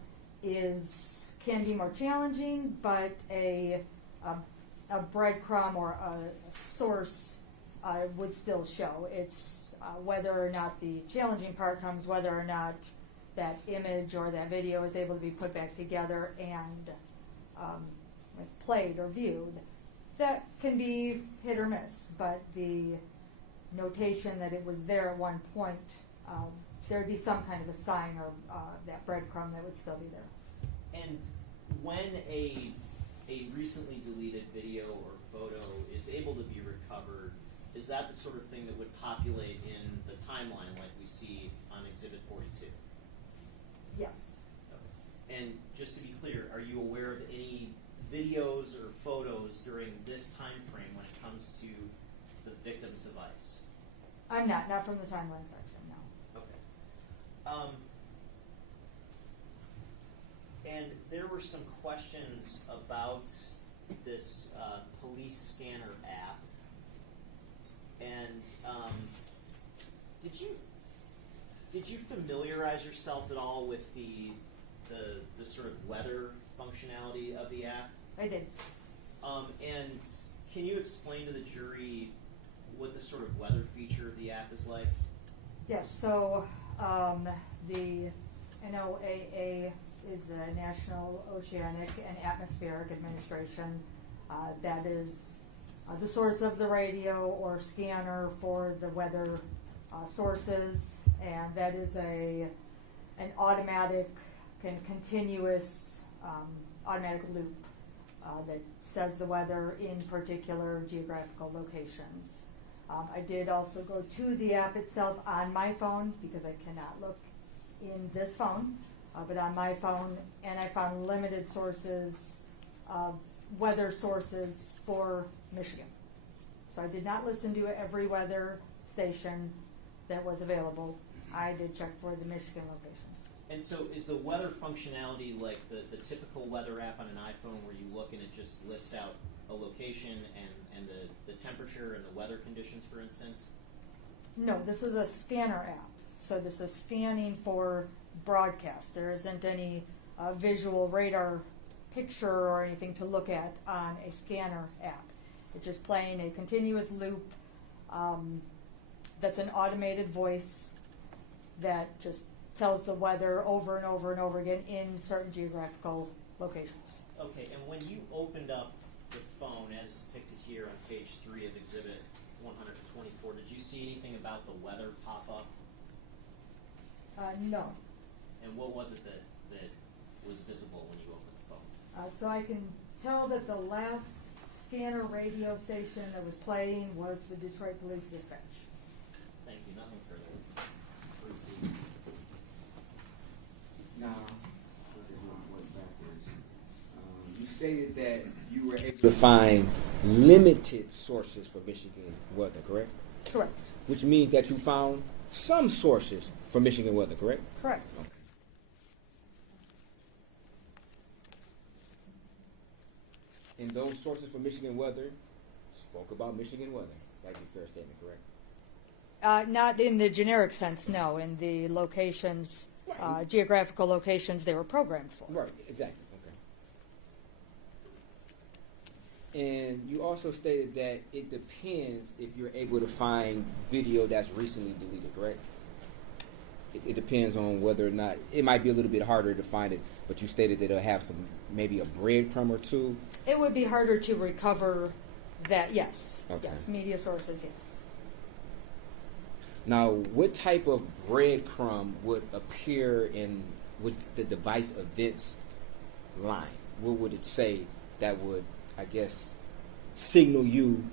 can be more challenging, but a breadcrumb or a source would still show. It's whether or not the challenging part comes, whether or not that image or that video is able to be put back together and played or viewed. That can be hit or miss, but the notation that it was there at one point, there would be some kind of a sign or that breadcrumb that would still be there. And when a recently deleted video or photo is able to be recovered, is that the sort of thing that would populate in the timeline like we see on Exhibit 42? Yes. Okay. And just to be clear, are you aware of any videos or photos during this time frame when it comes to the victim's device? I'm not from the timeline section, no. Okay. And there were some questions about this police scanner app. And did you familiarize yourself at all with the sort of weather functionality of the app? I did. And can you explain to the jury what the sort of weather feature of the app is like? Yes, so the NOAA is the National Oceanic and Atmospheric Administration. That is the source of the radio or scanner for the weather sources, and that is an automatic and continuous automatic loop that says the weather in particular geographical locations. I did also go to the app itself on my phone because I cannot look in this phone, but on my phone, and I found limited sources, weather sources for Michigan. So I did not listen to every weather station that was available. I did check for the Michigan locations. And so is the weather functionality like the typical weather app on an iPhone where you look and it just lists out a location and the temperature and the weather conditions, for instance? No, this is a scanner app. So this is scanning for broadcast. There isn't any visual radar picture or anything to look at on a scanner app. It's just playing a continuous loop that's an automated voice that just tells the weather over and over and over again in certain geographical locations. Okay, and when you opened up the phone, as depicted here on page 3 of Exhibit 124, did you see anything about the weather pop up? No. And what was it that was visible when you opened the phone? So I can tell that the last scanner radio station that was playing was the Detroit Police Dispatch. Thank you. Nothing further. Now, you stated that you were able to find limited sources for Michigan weather, correct? Correct. Which means that you found some sources for Michigan weather, correct? Correct. Okay. And those sources for Michigan weather spoke about Michigan weather. That's a fair statement, correct? Not in the generic sense, no. In the locations, Right. geographical locations they were programmed for. Right, exactly. Okay. And you also stated that it depends if you're able to find video that's recently deleted, correct? It depends on whether or not, it might be a little bit harder to find it, but you stated that it'll have some, maybe a breadcrumb or two. It would be harder to recover that, yes. Okay. Yes, media sources, yes. Now, what type of breadcrumb would appear with the device events line? What would it say that would, I guess, signal you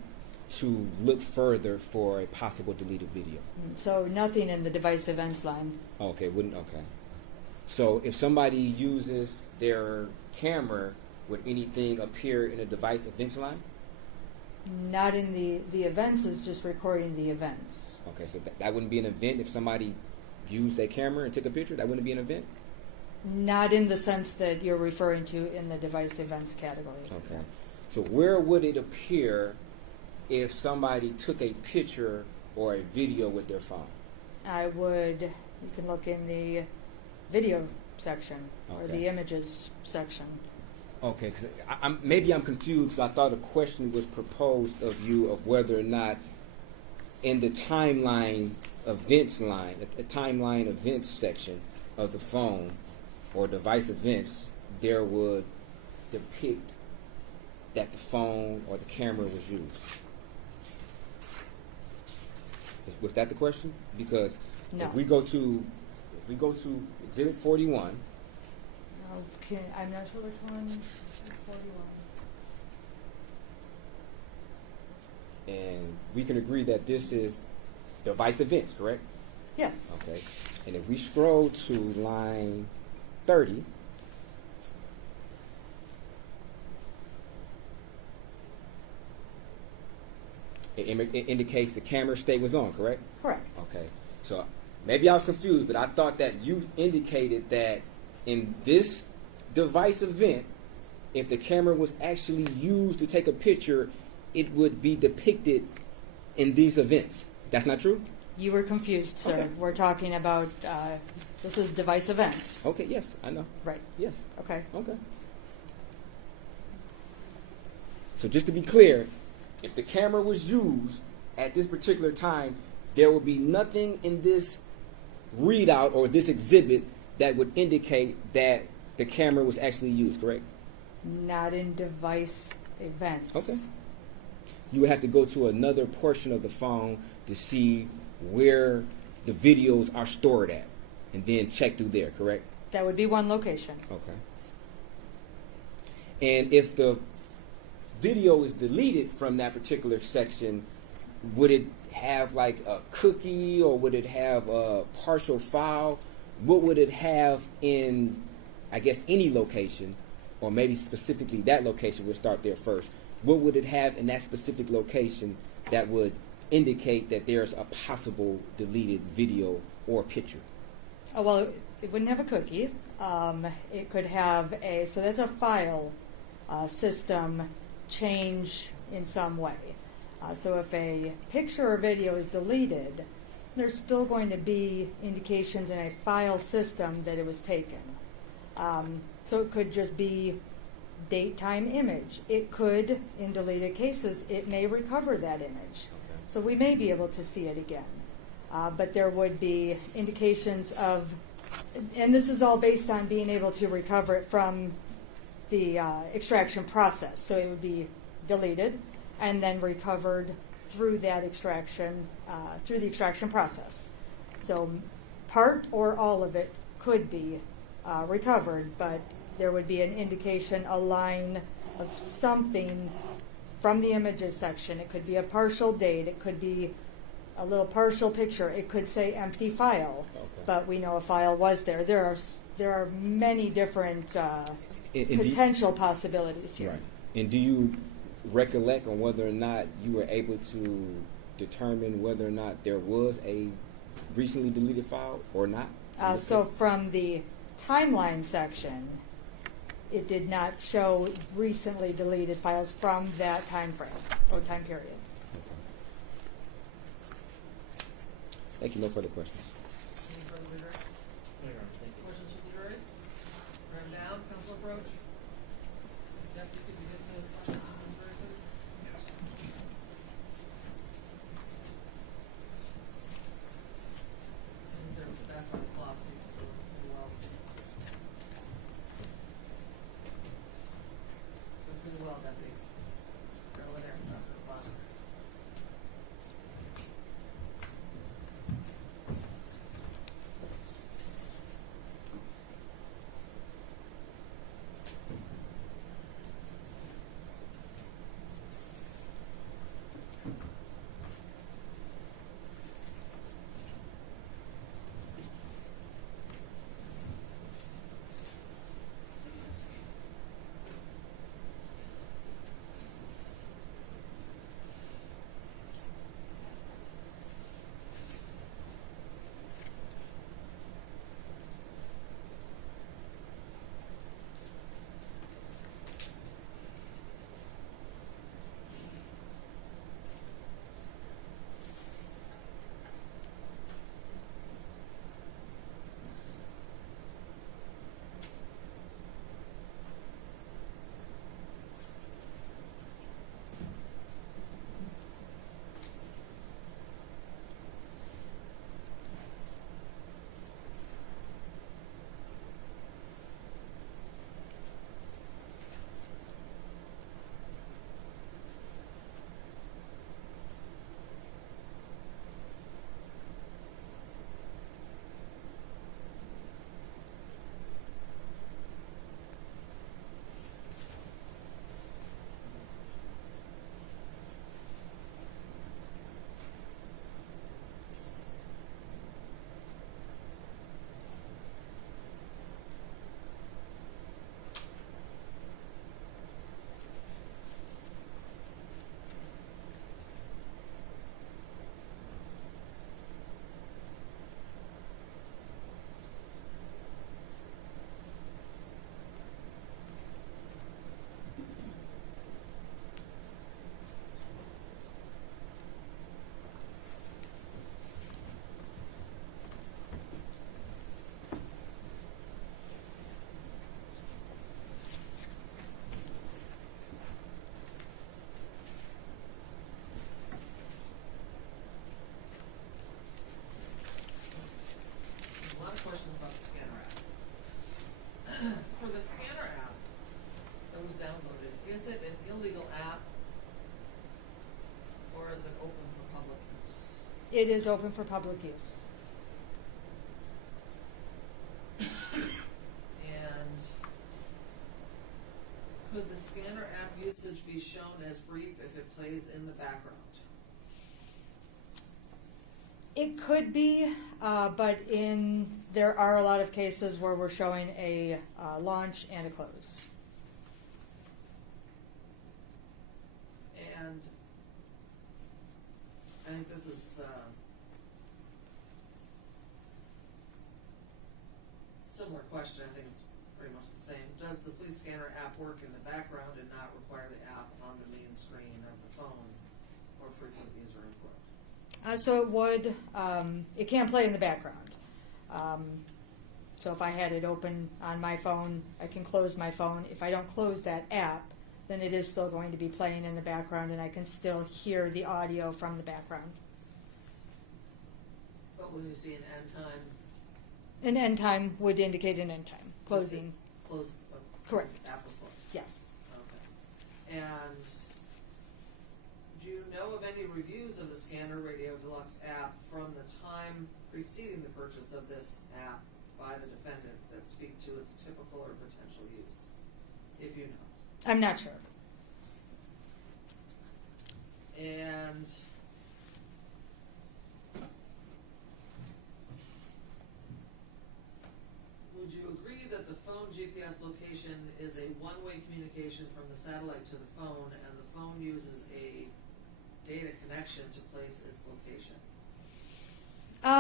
to look further for a possible deleted video? So nothing in the device events line. Okay, okay. So if somebody uses their camera, would anything appear in a device events line? Not in the events, is just recording the events. Okay, so that wouldn't be an event if somebody used their camera and took a picture? That wouldn't be an event? Not in the sense that you're referring to in the device events category. Okay. So where would it appear if somebody took a picture or a video with their phone? You can look in the video section or Okay. the images section. Okay, because maybe I'm confused. I thought a question was proposed of you of whether or not in the timeline events line, a timeline events section of the phone or device events, there would depict that the phone or the camera was used. Was that the question? Because No. if we go to Exhibit 41. Okay, I'm not sure which one is 41. And we can agree that this is device events, correct? Yes. Okay. And if we scroll to line 30, It indicates the camera state was on, correct? Correct. Okay. So maybe I was confused, but I thought that you indicated that in this device event, if the camera was actually used to take a picture, it would be depicted in these events. That's not true? You were confused, sir. Okay. We're talking about, this is device events. Okay, yes, I know. Right. Yes. Okay. Okay. So just to be clear, if the camera was used at this particular time, there would be nothing in this readout or this exhibit that would indicate that the camera was actually used, correct? Not in device events. Okay. You would have to go to another portion of the phone to see where the videos are stored at, and then check through there, correct? That would be one location. Okay. And if the video is deleted from that particular section, would it have like a cookie or would it have a partial file? What would it have in, I guess, any location, or maybe specifically that location? We'll start there first. What would it have in that specific location that would indicate that there's a possible deleted video or picture? Oh, well, it wouldn't have a cookie. It could have so that's a file system change in some way. So if a picture or video is deleted, there's still going to be indications in a file system that it was taken. So it could just be date, time, image. It could, in deleted cases, it may recover that image. So we may be able to see it again. But there would be indications of, and this is all based on being able to recover it from the extraction process. So it would be deleted and then recovered through that extraction, through the extraction process. So part or all of it could be recovered, but there would be an indication, a line of something from the images section. It could be a partial date. It could be a little partial picture. It could say empty file, but we know a file was there. There are many different potential possibilities here. Right. And do you recollect on whether or not you were able to determine whether or not there was a recently deleted file or not? So from the timeline section, it did not show recently deleted files from that time frame or time period. Thank you. No further questions. Any further jury? Questions from the jury? Round down, Council Approach. Deputy, could you get the questions from the jury, please? And there was back on the clock, so you can do it well. Go through well, Deputy. Go over there, after the clock. It is open for public use. And could the scanner app usage be shown as brief if it plays in the background? It could be, but there are a lot of cases where we're showing a launch and a close. And I think this is similar question. I think it's pretty much the same. Does the police scanner app work in the background and not require the app on the main screen of the phone or frequent user input? So it would, it can play in the background. So if I had it open on my phone, I can close my phone. If I don't close that app, then it is still going to be playing in the background and I can still hear the audio from the background. But when you see an end time, An end time would indicate an end time. Closing, close. Correct. App was closed. yes. Okay. And do you know of any reviews of the Scanner Radio Deluxe app from the time preceding the purchase of this app by the defendant that speak to its typical or potential use, if you know? I'm not sure. And would you agree that the phone GPS location is a one-way communication from the satellite to the phone, and the phone uses a data connection to place its location?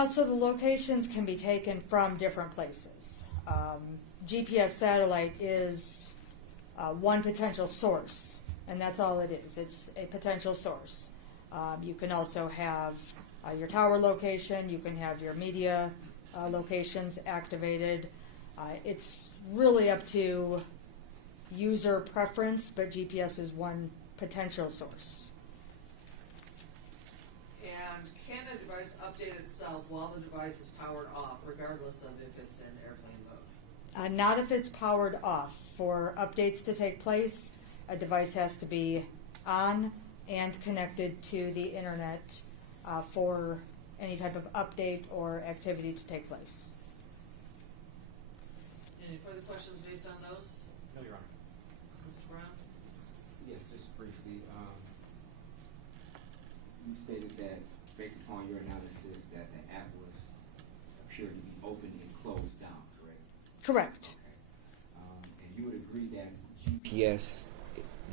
So the locations can be taken from different places. GPS satellite is one potential source, and that's all it is. It's a potential source. You can also have your tower location. You can have your media locations activated. It's really up to user preference, but GPS is one potential source. And can a device update itself while the device is powered off, regardless of if it's in airplane mode? Not if it's powered off. For updates to take place, a device has to be on and connected to the internet for any type of update or activity to take place. Any further questions based on those? No, Your Honor. Mr. Brown? Yes, just briefly. You stated that, based upon your analysis, that the app appeared to be open and closed down, correct? Correct. Okay. And you would agree that GPS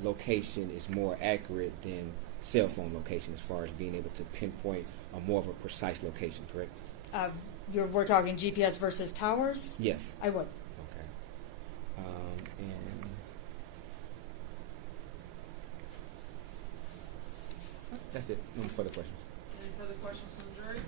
location is more accurate than cell phone location as far as being able to pinpoint a more of a precise location, correct? We're talking GPS versus towers? Yes. I would. Okay. And that's it. No further questions. Any further questions from the jury?